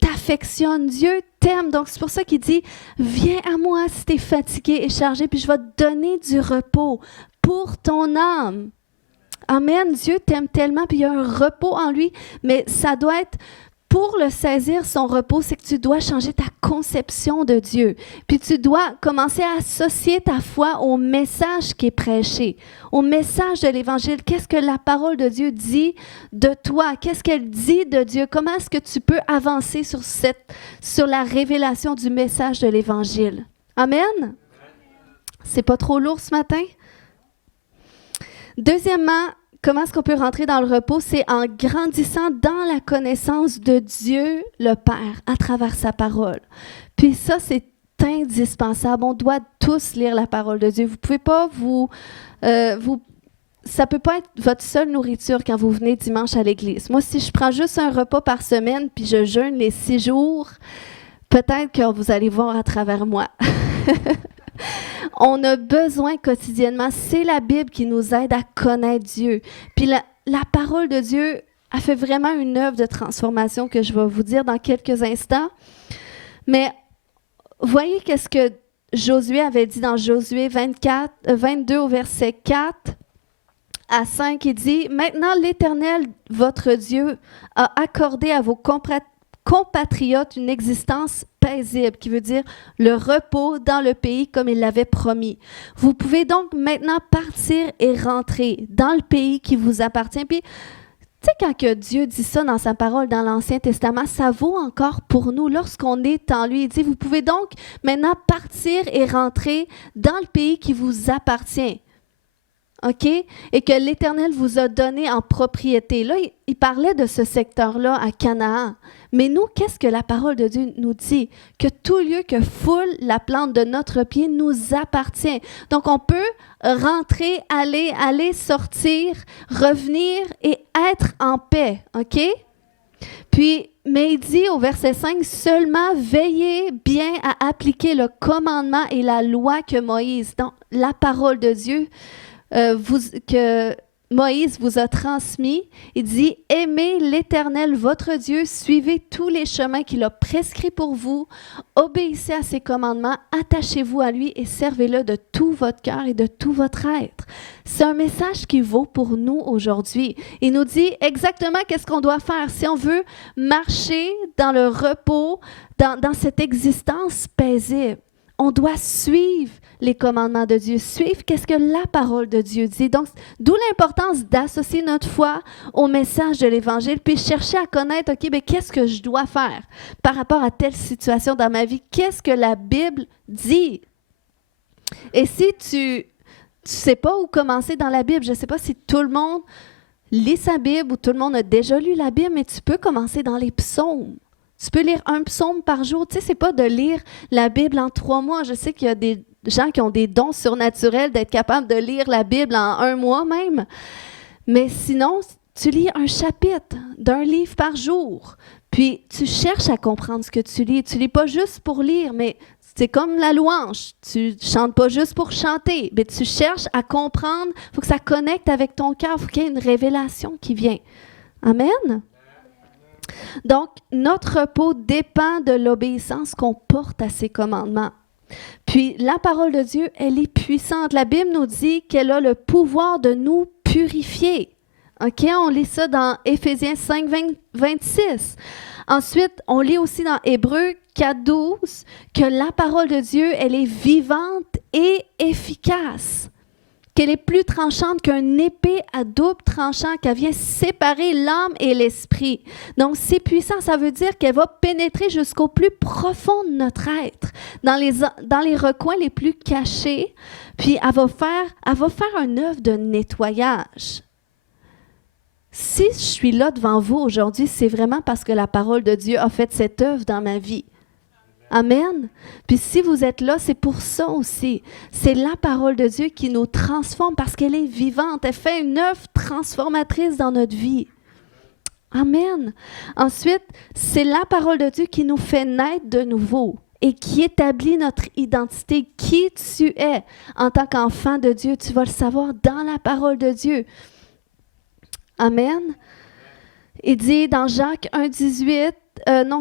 t'affectionne, Dieu t'aime. Donc, c'est pour ça qu'il dit, viens à moi si tu es fatigué et chargé, puis je vais te donner du repos pour ton âme. Amen. Dieu t'aime tellement, puis il y a un repos en lui, mais ça doit être... Pour le saisir, son repos, c'est que tu dois changer ta conception de Dieu. Puis tu dois commencer à associer ta foi au message qui est prêché, au message de l'Évangile. Qu'est-ce que la parole de Dieu dit de toi? Qu'est-ce qu'elle dit de Dieu? Comment est-ce que tu peux avancer sur la révélation du message de l'Évangile? Amen? C'est pas trop lourd ce matin? Deuxièmement, comment est-ce qu'on peut rentrer dans le repos? C'est en grandissant dans la connaissance de Dieu, le Père, à travers sa parole. Puis ça, c'est indispensable. On doit tous lire la parole de Dieu. Vous ne pouvez pas ça ne peut pas être votre seule nourriture quand vous venez dimanche à l'église. Moi, si je prends juste un repas par semaine puis je jeûne les 6 jours, peut-être que vous allez voir à travers moi. On a besoin quotidiennement, c'est la Bible qui nous aide à connaître Dieu. Puis la parole de Dieu a fait vraiment une œuvre de transformation que je vais vous dire dans quelques instants. Mais voyez qu'est-ce que Josué avait dit dans Josué 22 au verset 4 à 5. Il dit, « Maintenant l'Éternel, votre Dieu, a accordé à vos compatriotes une existence paisible, qui veut dire le repos dans le pays comme il l'avait promis. Vous pouvez donc maintenant partir et rentrer dans le pays qui vous appartient. » Puis, tu sais, quand que Dieu dit ça dans sa parole dans l'Ancien Testament, ça vaut encore pour nous lorsqu'on est en lui. Il dit, vous pouvez donc maintenant partir et rentrer dans le pays qui vous appartient. OK? Et que l'Éternel vous a donné en propriété. Là, il parlait de ce secteur-là à Canaan. Mais nous, qu'est-ce que la parole de Dieu nous dit? Que tout lieu que foule la plante de notre pied nous appartient. Donc, on peut rentrer, aller, sortir, revenir et être en paix. OK? Puis, mais il dit au verset 5, « Seulement veillez bien à appliquer le commandement et la loi que Moïse, donc la parole de Dieu, que Moïse vous a transmis. » Il dit, « Aimez l'Éternel, votre Dieu, suivez tous les chemins qu'il a prescrits pour vous, obéissez à ses commandements, attachez-vous à lui et servez-le de tout votre cœur et de tout votre être. » C'est un message qui vaut pour nous aujourd'hui. Il nous dit exactement qu'est-ce qu'on doit faire si on veut marcher dans le repos, dans cette existence paisible. On doit suivre les commandements de Dieu, suivre qu'est-ce que la parole de Dieu dit. Donc, d'où l'importance d'associer notre foi au message de l'Évangile, puis chercher à connaître, OK, mais qu'est-ce que je dois faire par rapport à telle situation dans ma vie? Qu'est-ce que la Bible dit? Et si tu sais pas où commencer dans la Bible, je ne sais pas si tout le monde lit sa Bible ou tout le monde a déjà lu la Bible, mais tu peux commencer dans les psaumes. Tu peux lire un psaume par jour. Tu sais, c'est pas de lire la Bible en 3 mois. Je sais qu'il y a des gens qui ont des dons surnaturels d'être capables de lire la Bible en 1 mois même. Mais sinon, tu lis un chapitre d'un livre par jour. Puis, tu cherches à comprendre ce que tu lis. Tu lis pas juste pour lire, mais c'est comme la louange. Tu chantes pas juste pour chanter, mais tu cherches à comprendre. Il faut que ça connecte avec ton cœur. Il faut qu'il y ait une révélation qui vient. Amen? Donc, notre repos dépend de l'obéissance qu'on porte à ses commandements. Puis, la parole de Dieu, elle est puissante. La Bible nous dit qu'elle a le pouvoir de nous purifier. OK, on lit ça dans Éphésiens 5, 26. Ensuite, on lit aussi dans Hébreux 4, 12 que la parole de Dieu, elle est vivante et efficace, qu'elle est plus tranchante qu'une épée à double tranchant, qu'elle vient séparer l'âme et l'esprit. Donc, c'est puissant, ça veut dire qu'elle va pénétrer jusqu'au plus profond de notre être, dans les recoins les plus cachés, puis elle va faire une œuvre de nettoyage. Si je suis là devant vous aujourd'hui, c'est vraiment parce que la parole de Dieu a fait cette œuvre dans ma vie. Amen. Puis si vous êtes là, c'est pour ça aussi. C'est la parole de Dieu qui nous transforme parce qu'elle est vivante. Elle fait une œuvre transformatrice dans notre vie. Amen. Ensuite, c'est la parole de Dieu qui nous fait naître de nouveau et qui établit notre identité. Qui tu es en tant qu'enfant de Dieu, tu vas le savoir dans la parole de Dieu. Amen. Il dit dans Jacques 1,18,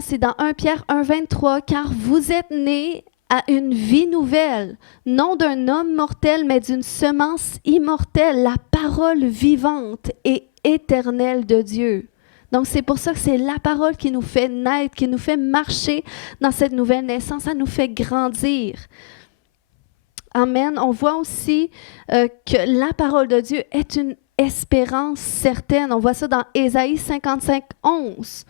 c'est dans 1 Pierre 1,23, « Car vous êtes nés à une vie nouvelle, non d'un homme mortel, mais d'une semence immortelle, la parole vivante et éternelle de Dieu. » Donc, c'est pour ça que c'est la parole qui nous fait naître, qui nous fait marcher dans cette nouvelle naissance, ça nous fait grandir. Amen. On voit aussi que la parole de Dieu est une espérance certaine. On voit ça dans Ésaïe 55, 11.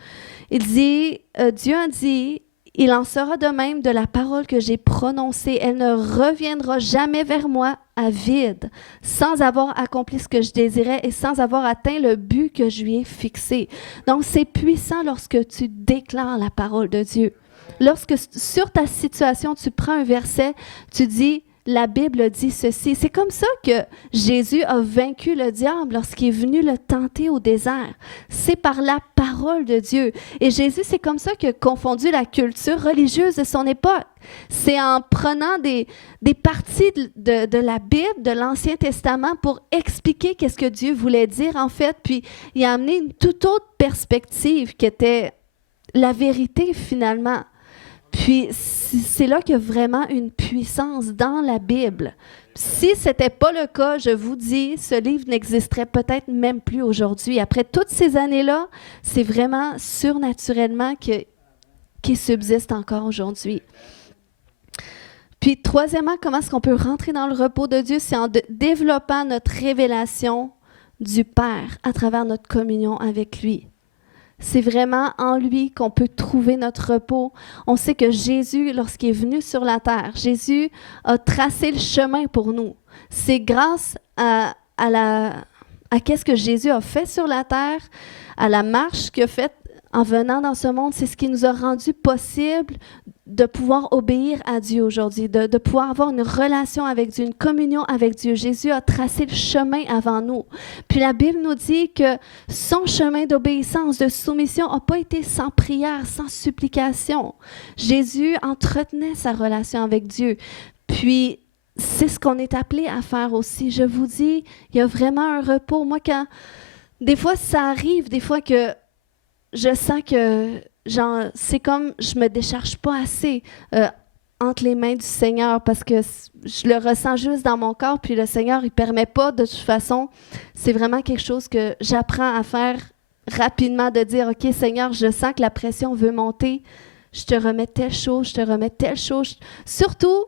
Il dit, Dieu a dit, « Il en sera de même de la parole que j'ai prononcée. Elle ne reviendra jamais vers moi à vide, sans avoir accompli ce que je désirais et sans avoir atteint le but que je lui ai fixé. » Donc, c'est puissant lorsque tu déclares la parole de Dieu. Lorsque sur ta situation, tu prends un verset, tu dis, la Bible dit ceci. C'est comme ça que Jésus a vaincu le diable lorsqu'il est venu le tenter au désert. C'est par la parole de Dieu. Et Jésus, c'est comme ça qu'il a confondu la culture religieuse de son époque. C'est en prenant des parties de la Bible, de l'Ancien Testament, pour expliquer qu'est-ce que Dieu voulait dire, en fait. Puis, il a amené une toute autre perspective qui était la vérité, finalement. Puis, c'est là qu'il y a vraiment une puissance dans la Bible. Si ce n'était pas le cas, je vous dis, ce livre n'existerait peut-être même plus aujourd'hui. Après toutes ces années-là, c'est vraiment surnaturellement qui subsiste encore aujourd'hui. Puis, troisièmement, comment est-ce qu'on peut rentrer dans le repos de Dieu? C'est en développant notre révélation du Père à travers notre communion avec lui. C'est vraiment en lui qu'on peut trouver notre repos. On sait que Jésus, lorsqu'il est venu sur la terre, Jésus a tracé le chemin pour nous. C'est grâce à qu'est-ce que Jésus a fait sur la terre, à la marche qu'il a faite en venant dans ce monde. C'est ce qui nous a rendu possible de pouvoir obéir à Dieu aujourd'hui, de pouvoir avoir une relation avec Dieu, une communion avec Dieu. Jésus a tracé le chemin avant nous. Puis la Bible nous dit que son chemin d'obéissance, de soumission n'a pas été sans prière, sans supplication. Jésus entretenait sa relation avec Dieu. Puis c'est ce qu'on est appelé à faire aussi. Je vous dis, il y a vraiment un repos. Moi, des fois, ça arrive, des fois que je sens que c'est comme je me décharge pas assez entre les mains du Seigneur parce que je le ressens juste dans mon corps, puis le Seigneur, il permet pas de toute façon. C'est vraiment quelque chose que j'apprends à faire rapidement, de dire, OK, Seigneur, je sens que la pression veut monter, je te remets telle chose, je te remets telle chose. Surtout,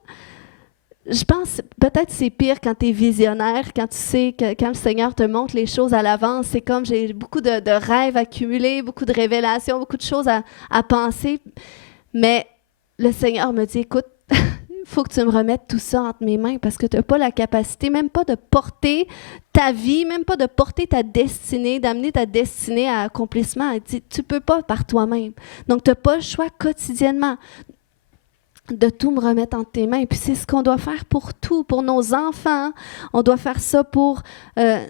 je pense, peut-être c'est pire quand tu es visionnaire, quand tu sais que quand le Seigneur te montre les choses à l'avance, c'est comme j'ai beaucoup de rêves accumulés, beaucoup de révélations, beaucoup de choses à penser. Mais le Seigneur me dit, écoute, il faut que tu me remettes tout ça entre mes mains parce que tu n'as pas la capacité, même pas de porter ta vie, même pas de porter ta destinée, d'amener ta destinée à accomplissement. Il dit, tu ne peux pas par toi-même. Donc, tu n'as pas le choix quotidiennement de tout me remettre entre tes mains. Et puis c'est ce qu'on doit faire pour tout, pour nos enfants. On doit faire ça pour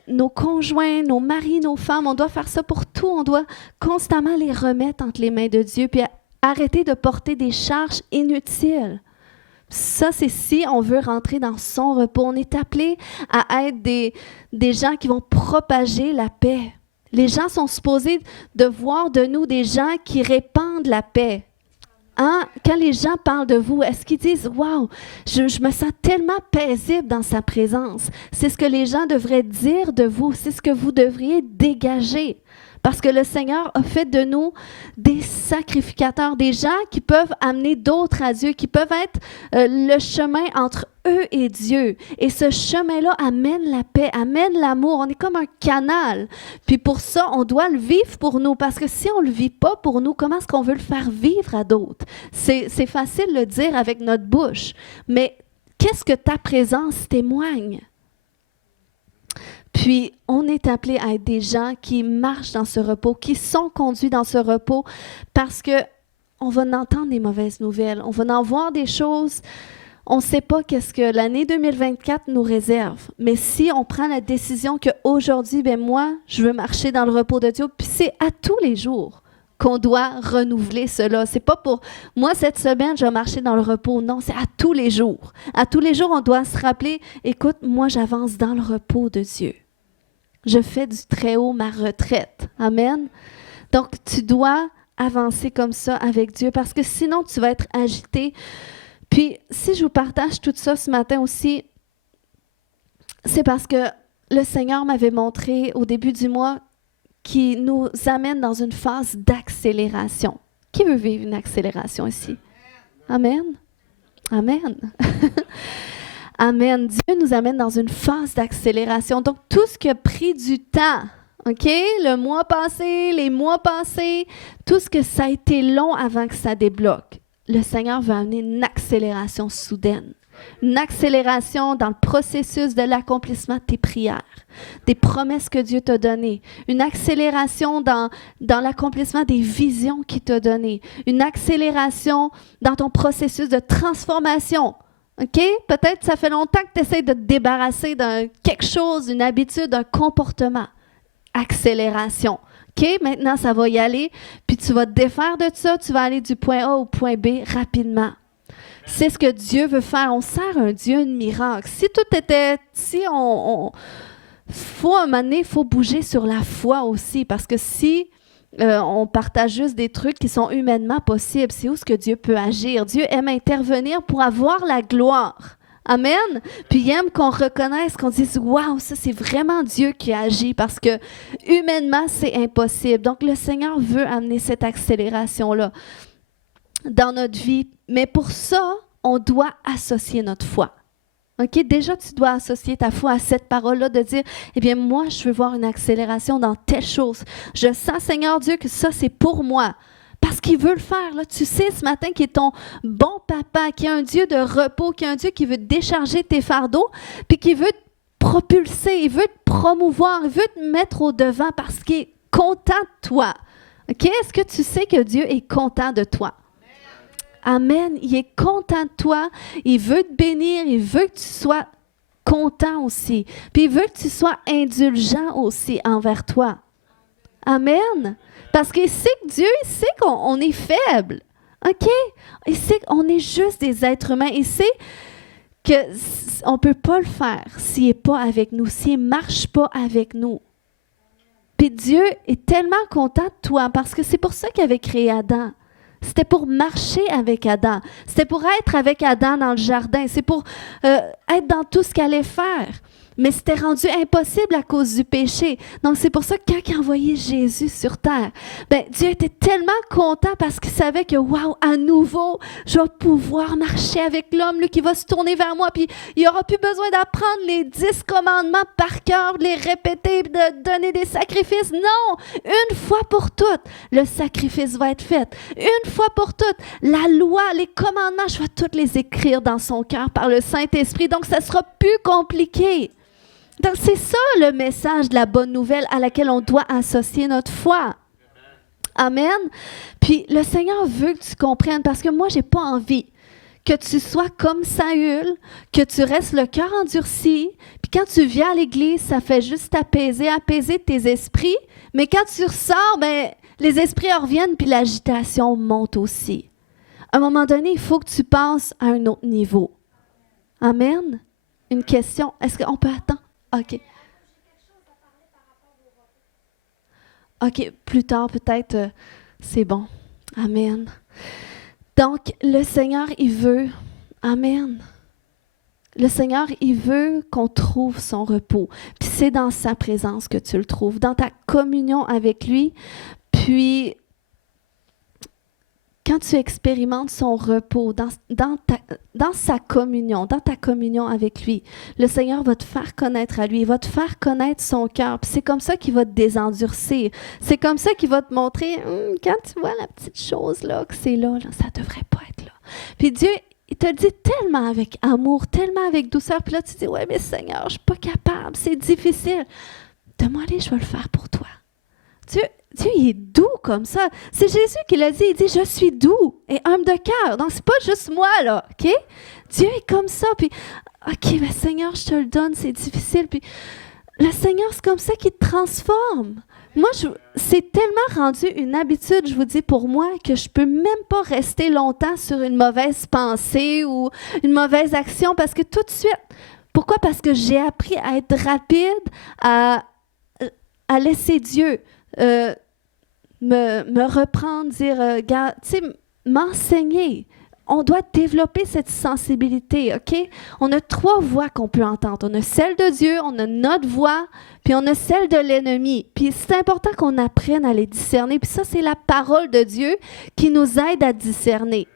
nos conjoints, nos maris, nos femmes. On doit faire ça pour tout. On doit constamment les remettre entre les mains de Dieu, puis arrêter de porter des charges inutiles. Ça, c'est si on veut rentrer dans son repos. On est appelé à être des gens qui vont propager la paix. Les gens sont supposés de voir de nous des gens qui répandent la paix. Hein? Quand les gens parlent de vous, est-ce qu'ils disent « Wow, je me sens tellement paisible dans sa présence ». C'est ce que les gens devraient dire de vous. C'est ce que vous devriez dégager. Parce que le Seigneur a fait de nous des sacrificateurs, des gens qui peuvent amener d'autres à Dieu, qui peuvent être le chemin entre eux et Dieu. Et ce chemin-là amène la paix, amène l'amour. On est comme un canal. Puis pour ça, on doit le vivre pour nous. Parce que si on ne le vit pas pour nous, comment est-ce qu'on veut le faire vivre à d'autres? C'est facile de le dire avec notre bouche. Mais qu'est-ce que ta présence témoigne? Puis, on est appelé à être des gens qui marchent dans ce repos, qui sont conduits dans ce repos, parce que on va en entendre des mauvaises nouvelles, on va en voir des choses, on ne sait pas qu'est-ce que l'année 2024 nous réserve. Mais si on prend la décision qu'aujourd'hui, ben moi, je veux marcher dans le repos de Dieu, puis c'est à tous les jours qu'on doit renouveler cela. C'est pas pour moi cette semaine, je vais marcher dans le repos. Non, c'est à tous les jours. À tous les jours, on doit se rappeler, écoute, moi j'avance dans le repos de Dieu. Je fais du très haut ma retraite. Amen. Donc, tu dois avancer comme ça avec Dieu parce que sinon, tu vas être agité. Puis, si je vous partage tout ça ce matin aussi, c'est parce que le Seigneur m'avait montré au début du mois qui nous amène dans une phase d'accélération. Qui veut vivre une accélération ici? Amen. Amen. Amen. Dieu nous amène dans une phase d'accélération. Donc, tout ce qui a pris du temps, OK? Le mois passé, les mois passés, tout ce que ça a été long avant que ça débloque, le Seigneur va amener une accélération soudaine. Une accélération dans le processus de l'accomplissement de tes prières, des promesses que Dieu t'a données, une accélération dans l'accomplissement des visions qu'il t'a données, une accélération dans ton processus de transformation. OK? Peut-être que ça fait longtemps que tu essaies de te débarrasser d'un quelque chose, d'une habitude, d'un comportement. Accélération. OK? Maintenant, ça va y aller, puis tu vas te défaire de ça, tu vas aller du point A au point B rapidement. C'est ce que Dieu veut faire. On sert un Dieu de miracle. Si tout était... faut un moment donné, il faut bouger sur la foi aussi, parce que si on partage juste des trucs qui sont humainement possibles, c'est où ce que Dieu peut agir. Dieu aime intervenir pour avoir la gloire. Amen. Puis il aime qu'on reconnaisse, qu'on dise « Wow, ça c'est vraiment Dieu qui agit » parce que humainement, c'est impossible. Donc le Seigneur veut amener cette accélération-là dans notre vie. Mais pour ça, on doit associer notre foi. OK? Déjà, tu dois associer ta foi à cette parole-là de dire, eh bien, moi, je veux voir une accélération dans telle chose. Je sens, Seigneur Dieu, que ça, c'est pour moi. Parce qu'il veut le faire. Là. Tu sais ce matin qu'il est ton bon papa, qu'il est un Dieu de repos, qu'il est un Dieu qui veut décharger tes fardeaux, puis qui veut te propulser, il veut te promouvoir, il veut te mettre au devant parce qu'il est content de toi. OK? Est-ce que tu sais que Dieu est content de toi? Amen. Il est content de toi. Il veut te bénir. Il veut que tu sois content aussi. Puis il veut que tu sois indulgent aussi envers toi. Amen. Parce qu'il sait que Dieu, il sait qu'on est faible. OK? Il sait qu'on est juste des êtres humains. Il sait qu'on ne peut pas le faire s'il n'est pas avec nous, s'il ne marche pas avec nous. Puis Dieu est tellement content de toi parce que c'est pour ça qu'il avait créé Adam. C'était pour marcher avec Adam. C'était pour être avec Adam dans le jardin. C'est pour être dans tout ce qu'il allait faire. Mais c'était rendu impossible à cause du péché. Donc, c'est pour ça que quand il a envoyé Jésus sur terre, ben, Dieu était tellement content parce qu'il savait que, waouh, à nouveau, je vais pouvoir marcher avec l'homme, lui, qui va se tourner vers moi. Puis, il n'aura plus besoin d'apprendre les 10 commandements par cœur, de les répéter, de donner des sacrifices. Non! Une fois pour toutes, le sacrifice va être fait. Une fois pour toutes, la loi, les commandements, je vais toutes les écrire dans son cœur par le Saint-Esprit. Donc, ça sera plus compliqué. Donc, c'est ça le message de la bonne nouvelle à laquelle on doit associer notre foi. Amen. Puis, le Seigneur veut que tu comprennes, parce que moi, je n'ai pas envie que tu sois comme Saül, que tu restes le cœur endurci, puis quand tu viens à l'église, ça fait juste apaiser tes esprits, mais quand tu ressors, ben, les esprits reviennent, puis l'agitation monte aussi. À un moment donné, il faut que tu passes à un autre niveau. Amen. Une question, est-ce qu'on peut attendre? OK. OK, plus tard peut-être, c'est bon. Amen. Donc, le Seigneur, il veut, amen, le Seigneur, il veut qu'on trouve son repos. Puis c'est dans sa présence que tu le trouves, dans ta communion avec lui. Puis, quand tu expérimentes son repos dans sa communion, dans ta communion avec lui, le Seigneur va te faire connaître à lui, il va te faire connaître son cœur. Puis c'est comme ça qu'il va te désendurcir. C'est comme ça qu'il va te montrer, quand tu vois la petite chose là, que c'est là, ça ne devrait pas être là. Puis Dieu, il te le dit tellement avec amour, tellement avec douceur. Puis là, tu dis, ouais, mais Seigneur, je ne suis pas capable, c'est difficile. Demande-lui, je vais le faire pour toi. Dieu, il est doux comme ça. C'est Jésus qui l'a dit. Il dit, je suis doux et humble de cœur. Donc, c'est pas juste moi, là, OK? Dieu est comme ça. Puis, OK, mais Seigneur, je te le donne, c'est difficile. Puis, le Seigneur, c'est comme ça qu'il te transforme. Moi, c'est tellement rendu une habitude, je vous dis, pour moi, que je peux même pas rester longtemps sur une mauvaise pensée ou une mauvaise action parce que tout de suite, pourquoi? Parce que j'ai appris à être rapide, à laisser Dieu me reprendre, dire, tu sais, m'enseigner. On doit développer cette sensibilité, OK? On a 3 voix qu'on peut entendre. On a celle de Dieu, on a notre voix, puis on a celle de l'ennemi. Puis c'est important qu'on apprenne à les discerner. Puis ça, c'est la parole de Dieu qui nous aide à discerner.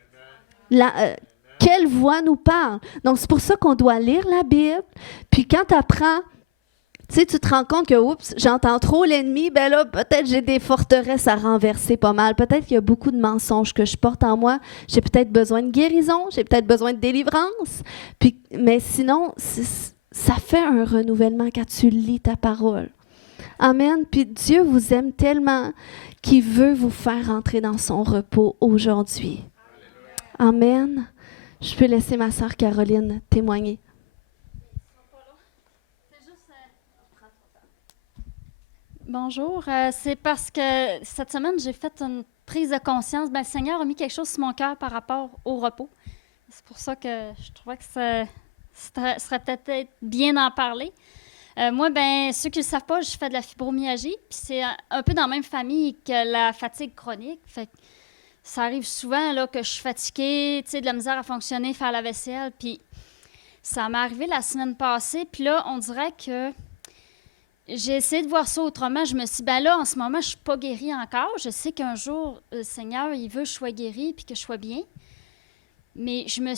Quelle voix nous parle? Donc, c'est pour ça qu'on doit lire la Bible. Puis quand tu apprends, tu sais, tu te rends compte que, oups, j'entends trop l'ennemi, ben là, peut-être j'ai des forteresses à renverser pas mal. Peut-être qu'il y a beaucoup de mensonges que je porte en moi. J'ai peut-être besoin de guérison, j'ai peut-être besoin de délivrance. Puis, mais sinon, ça fait un renouvellement quand tu lis ta parole. Amen. Puis Dieu vous aime tellement qu'il veut vous faire entrer dans son repos aujourd'hui. Amen. Je peux laisser ma sœur Caroline témoigner. Bonjour, c'est parce que cette semaine, j'ai fait une prise de conscience. Le Seigneur a mis quelque chose sur mon cœur par rapport au repos. C'est pour ça que je trouvais que ça serait peut-être bien d'en parler. Moi, ceux qui ne le savent pas, je fais de la fibromyalgie, puis c'est un peu dans la même famille que la fatigue chronique. Fait que ça arrive souvent là, que je suis fatiguée, de la misère à fonctionner, faire la vaisselle, puis ça m'est arrivé la semaine passée, puis là, on dirait que j'ai essayé de voir ça autrement. Je me suis dit, là, en ce moment, je ne suis pas guérie encore. Je sais qu'un jour, le Seigneur, il veut que je sois guérie puis que je sois bien. Mais je me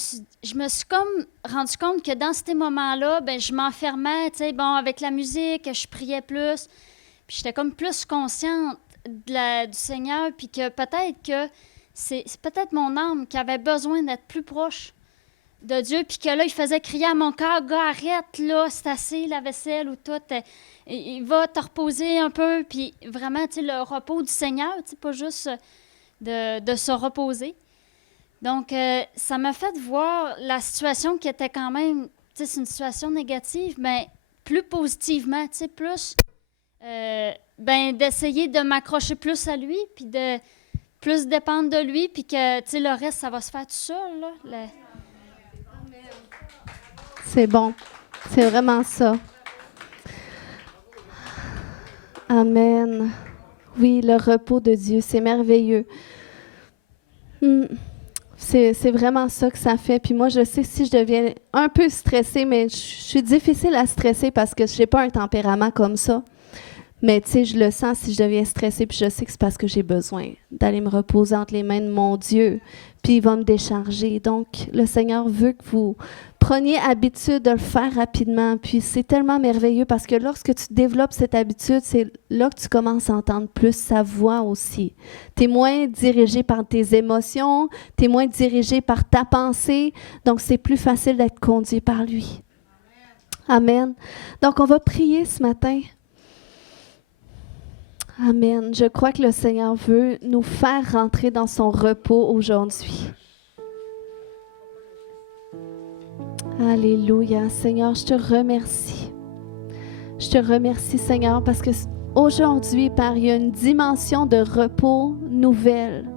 suis comme rendu compte que dans ces moments-là, je m'enfermais, avec la musique, je priais plus. Puis j'étais comme plus consciente du Seigneur, puis que peut-être que c'est peut-être mon âme qui avait besoin d'être plus proche de Dieu, puis que là, il faisait crier à mon cœur, « Gars, arrête, là, c'est assez, la vaisselle ou tout. » Il va te reposer un peu, puis vraiment, le repos du Seigneur, pas juste de se reposer. Donc, ça m'a fait voir la situation qui était quand même, c'est une situation négative, mais plus positivement, plus d'essayer de m'accrocher plus à lui, puis de plus dépendre de lui, puis que, le reste, ça va se faire tout seul, là. C'est bon. C'est vraiment ça. Amen. Oui, le repos de Dieu, c'est merveilleux. C'est vraiment ça que ça fait. Puis moi, je sais si je deviens un peu stressée, mais je suis difficile à stresser parce que je n'ai pas un tempérament comme ça. Mais tu sais, je le sens si je deviens stressée, puis je sais que c'est parce que j'ai besoin d'aller me reposer entre les mains de mon Dieu, puis il va me décharger. Donc, le Seigneur veut que vous preniez habitude de le faire rapidement, puis c'est tellement merveilleux parce que lorsque tu développes cette habitude, c'est là que tu commences à entendre plus sa voix aussi. Tu es moins dirigé par tes émotions, tu es moins dirigé par ta pensée, donc c'est plus facile d'être conduit par lui. Amen. Donc, on va prier ce matin. Amen. Je crois que le Seigneur veut nous faire rentrer dans son repos aujourd'hui. Alléluia. Seigneur, je te remercie. Je te remercie, Seigneur, parce que aujourd'hui, Père, il y a une dimension de repos nouvelle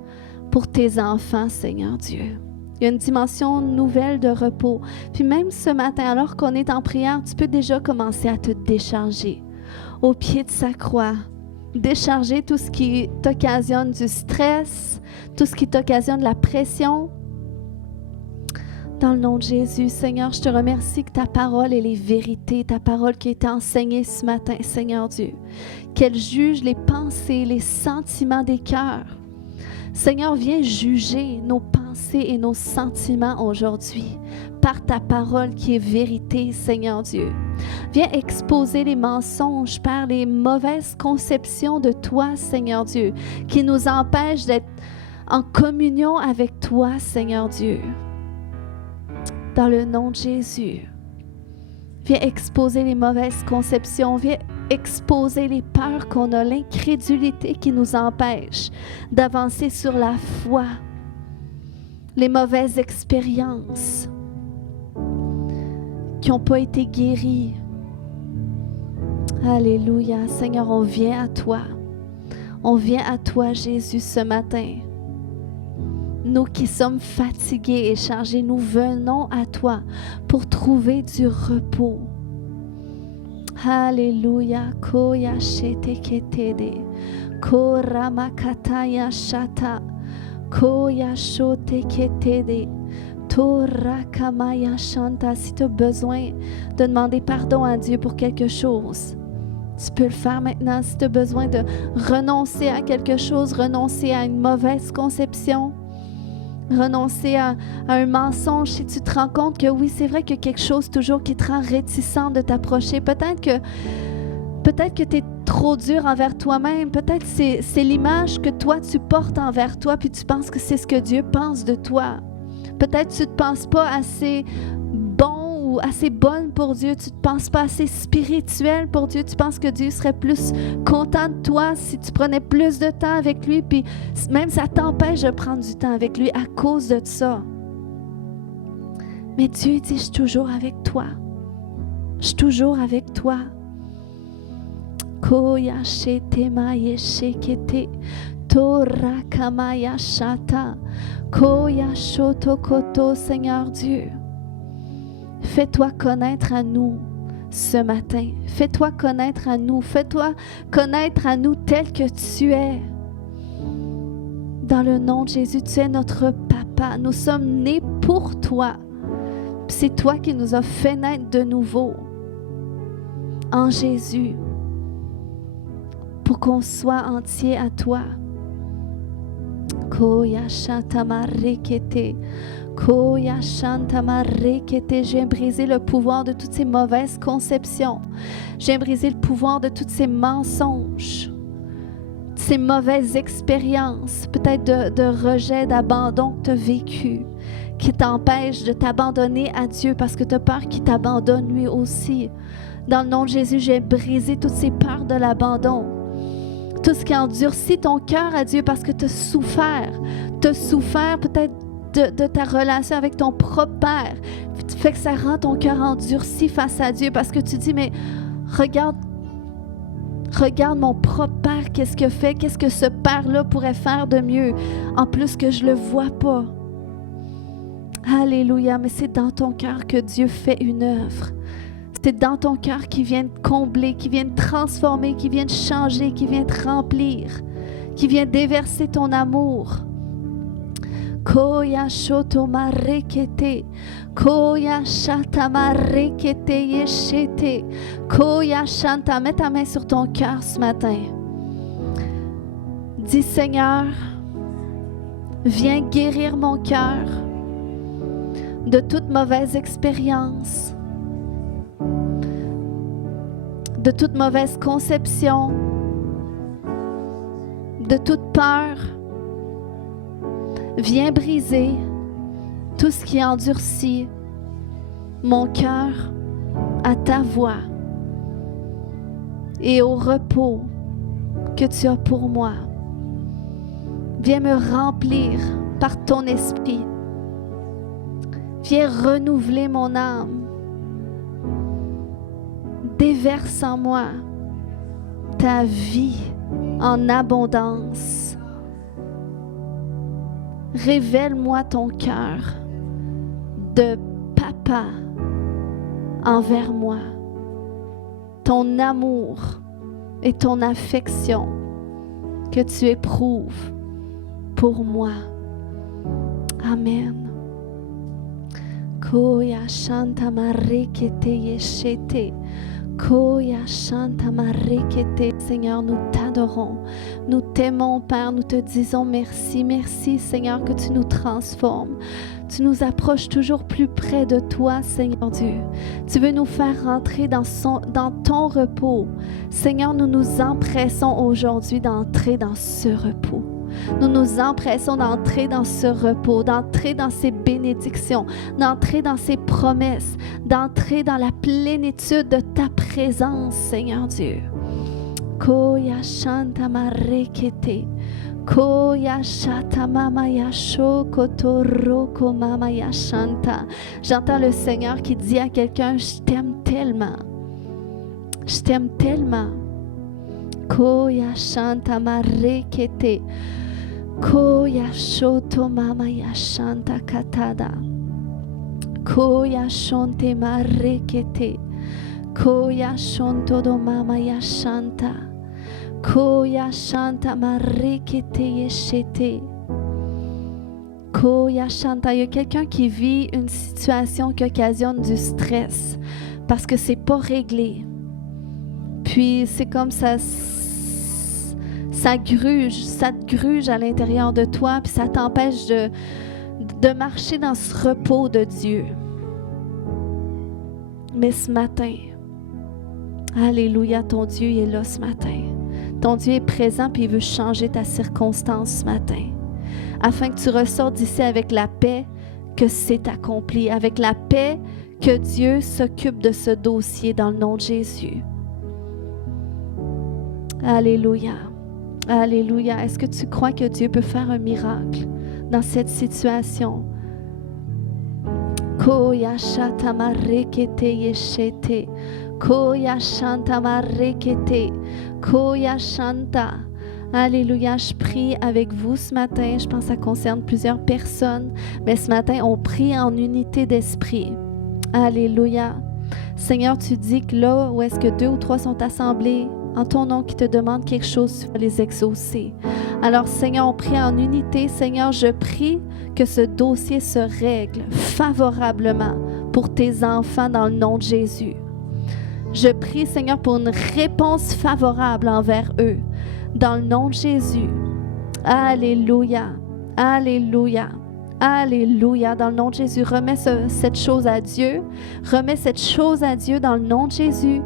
pour tes enfants, Seigneur Dieu. Il y a une dimension nouvelle de repos. Puis même ce matin, alors qu'on est en prière, tu peux déjà commencer à te décharger au pied de sa croix. décharger tout ce qui t'occasionne du stress, tout ce qui t'occasionne de la pression. Dans le nom de Jésus, Seigneur, je te remercie que ta parole, elle est vérité, ta parole qui a été enseignée ce matin, Seigneur Dieu, qu'elle juge les pensées, les sentiments des cœurs. Seigneur, viens juger nos pensées et nos sentiments aujourd'hui par ta parole qui est vérité, Seigneur Dieu. Viens exposer les mensonges, Père, les mauvaises conceptions de toi, Seigneur Dieu, qui nous empêchent d'être en communion avec toi, Seigneur Dieu. Dans le nom de Jésus, viens exposer les mauvaises conceptions, viens exposer les peurs qu'on a, l'incrédulité qui nous empêche d'avancer sur la foi, les mauvaises expériences qui n'ont pas été guéries. Alléluia. Seigneur, on vient à toi. On vient à toi, Jésus, ce matin. Nous qui sommes fatigués et chargés, nous venons à toi pour trouver du repos. Alléluia. Koya shete ketede. Koramakataya shata. Koya shote ketede. Torakamaya shanta. Si tu as besoin de demander pardon à Dieu pour quelque chose, tu peux le faire maintenant. Si tu as besoin de renoncer à quelque chose, renoncer à une mauvaise conception, renoncer à un mensonge, si tu te rends compte que oui, c'est vrai qu'il y a quelque chose toujours qui te rend réticent de t'approcher. Peut-être que tu es trop dur envers toi-même. Peut-être que c'est l'image que toi, tu portes envers toi, puis tu penses que c'est ce que Dieu pense de toi. Peut-être que tu ne te penses pas assez bon ou assez bonne pour Dieu. Tu ne te penses pas assez spirituel pour Dieu. Tu penses que Dieu serait plus content de toi si tu prenais plus de temps avec lui. Puis même ça t'empêche de prendre du temps avec lui à cause de ça. Mais Dieu dit, je suis toujours avec toi. Je suis toujours avec toi. Koya shete maye shekete. Torakamaya shata. Koya shoto koto, Seigneur Dieu. Fais-toi connaître à nous ce matin. Fais-toi connaître à nous. Fais-toi connaître à nous tel que tu es. Dans le nom de Jésus, tu es notre papa. Nous sommes nés pour toi. C'est toi qui nous as fait naître de nouveau en Jésus pour qu'on soit entier à toi. Koya shantamarekete. Koya shantamarekete. Je viens briser le pouvoir de toutes ces mauvaises conceptions. Je viens briser le pouvoir de tous ces mensonges, de ces mauvaises expériences, peut-être de rejet, d'abandon que tu as vécu, qui t'empêchent de t'abandonner à Dieu parce que tu as peur qu'il t'abandonne lui aussi. Dans le nom de Jésus, je viens briser toutes ces peurs de l'abandon. Tout ce qui endurcit ton cœur à Dieu parce que tu as souffert. Tu as souffert peut-être de ta relation avec ton propre père. Fait que ça rend ton cœur endurci face à Dieu parce que tu dis, mais regarde mon propre père, qu'est-ce qu'il fait? Qu'est-ce que ce père-là pourrait faire de mieux? En plus que je ne le vois pas. Alléluia, mais c'est dans ton cœur que Dieu fait une œuvre. C'est dans ton cœur qui vient te combler, qui vient te transformer, qui vient te changer, qui vient te remplir, qui vient déverser ton amour. Koya shoto marekete, koya shata marekete yeshete, koya shanta. Mets ta main sur ton cœur ce matin. Dis, Seigneur, viens guérir mon cœur de toute mauvaise expérience, de toute mauvaise conception, de toute peur. Viens briser tout ce qui endurcit mon cœur à ta voix et au repos que tu as pour moi. Viens me remplir par ton esprit. Viens renouveler mon âme. Déverse en moi ta vie en abondance. Révèle-moi ton cœur de papa envers moi, ton amour et ton affection que tu éprouves pour moi. Amen. Koya shanta marekete yeshete. Koya shanta marekete. Seigneur, nous t'adorons. Nous t'aimons, Père. Nous te disons merci. Merci, Seigneur, que tu nous transformes. Tu nous approches toujours plus près de toi, Seigneur Dieu. Tu veux nous faire rentrer dans ton repos. Seigneur, nous nous empressons aujourd'hui d'entrer dans ce repos. Nous nous empressons d'entrer dans ce repos, d'entrer dans ces bénédictions, d'entrer dans ces promesses, d'entrer dans la plénitude de ta présence, Seigneur Dieu. Koya shanta marekete. Koya shata mama yasho kotoroko mama yashanta. J'entends le Seigneur qui dit à quelqu'un, je t'aime tellement. Je t'aime tellement. Koya shanta marekete. Koya shoto mama yashanta katada. Koya shonte marekete. Koya shonto do mama yashanta. Koya shanta marekete yeshete. Koya shanta. Il y a quelqu'un qui vit une situation qui occasionne du stress parce que c'est pas réglé. Puis c'est comme ça te gruge à l'intérieur de toi, puis ça t'empêche de marcher dans ce repos de Dieu. Mais ce matin, alléluia, ton Dieu il est là ce matin. Ton Dieu est présent puis il veut changer ta circonstance ce matin. Afin que tu ressortes d'ici avec la paix que c'est accompli, avec la paix que Dieu s'occupe de ce dossier dans le nom de Jésus. Alléluia. Alléluia. Est-ce que tu crois que Dieu peut faire un miracle dans cette situation? Koya shata marekete yeshete. Koya shanta marekete. Koya shanta. Alléluia. Je prie avec vous ce matin. Je pense que ça concerne plusieurs personnes. Mais ce matin, on prie en unité d'esprit. Alléluia. Seigneur, tu dis que là où est-ce que 2 ou 3 sont assemblés en ton nom qui te demande quelque chose, tu vas les exaucer. Alors, Seigneur, on prie en unité. Seigneur, je prie que ce dossier se règle favorablement pour tes enfants dans le nom de Jésus. Je prie, Seigneur, pour une réponse favorable envers eux dans le nom de Jésus. Alléluia. Alléluia. Alléluia. Dans le nom de Jésus, remets cette chose à Dieu. Remets cette chose à Dieu dans le nom de Jésus.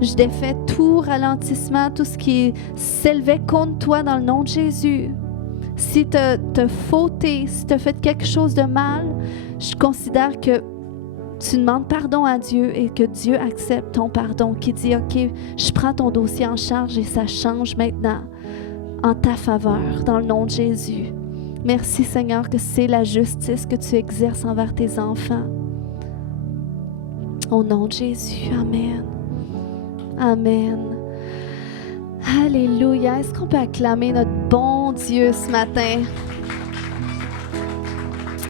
Je défais tout ralentissement, tout ce qui s'élevait contre toi dans le nom de Jésus. Si tu as fauté, si tu as fait quelque chose de mal, je considère que tu demandes pardon à Dieu et que Dieu accepte ton pardon, qui dit « Ok, je prends ton dossier en charge et ça change maintenant en ta faveur, dans le nom de Jésus. » Merci Seigneur que c'est la justice que tu exerces envers tes enfants. Au nom de Jésus, Amen. Amen. Alléluia. Est-ce qu'on peut acclamer notre bon Dieu ce matin?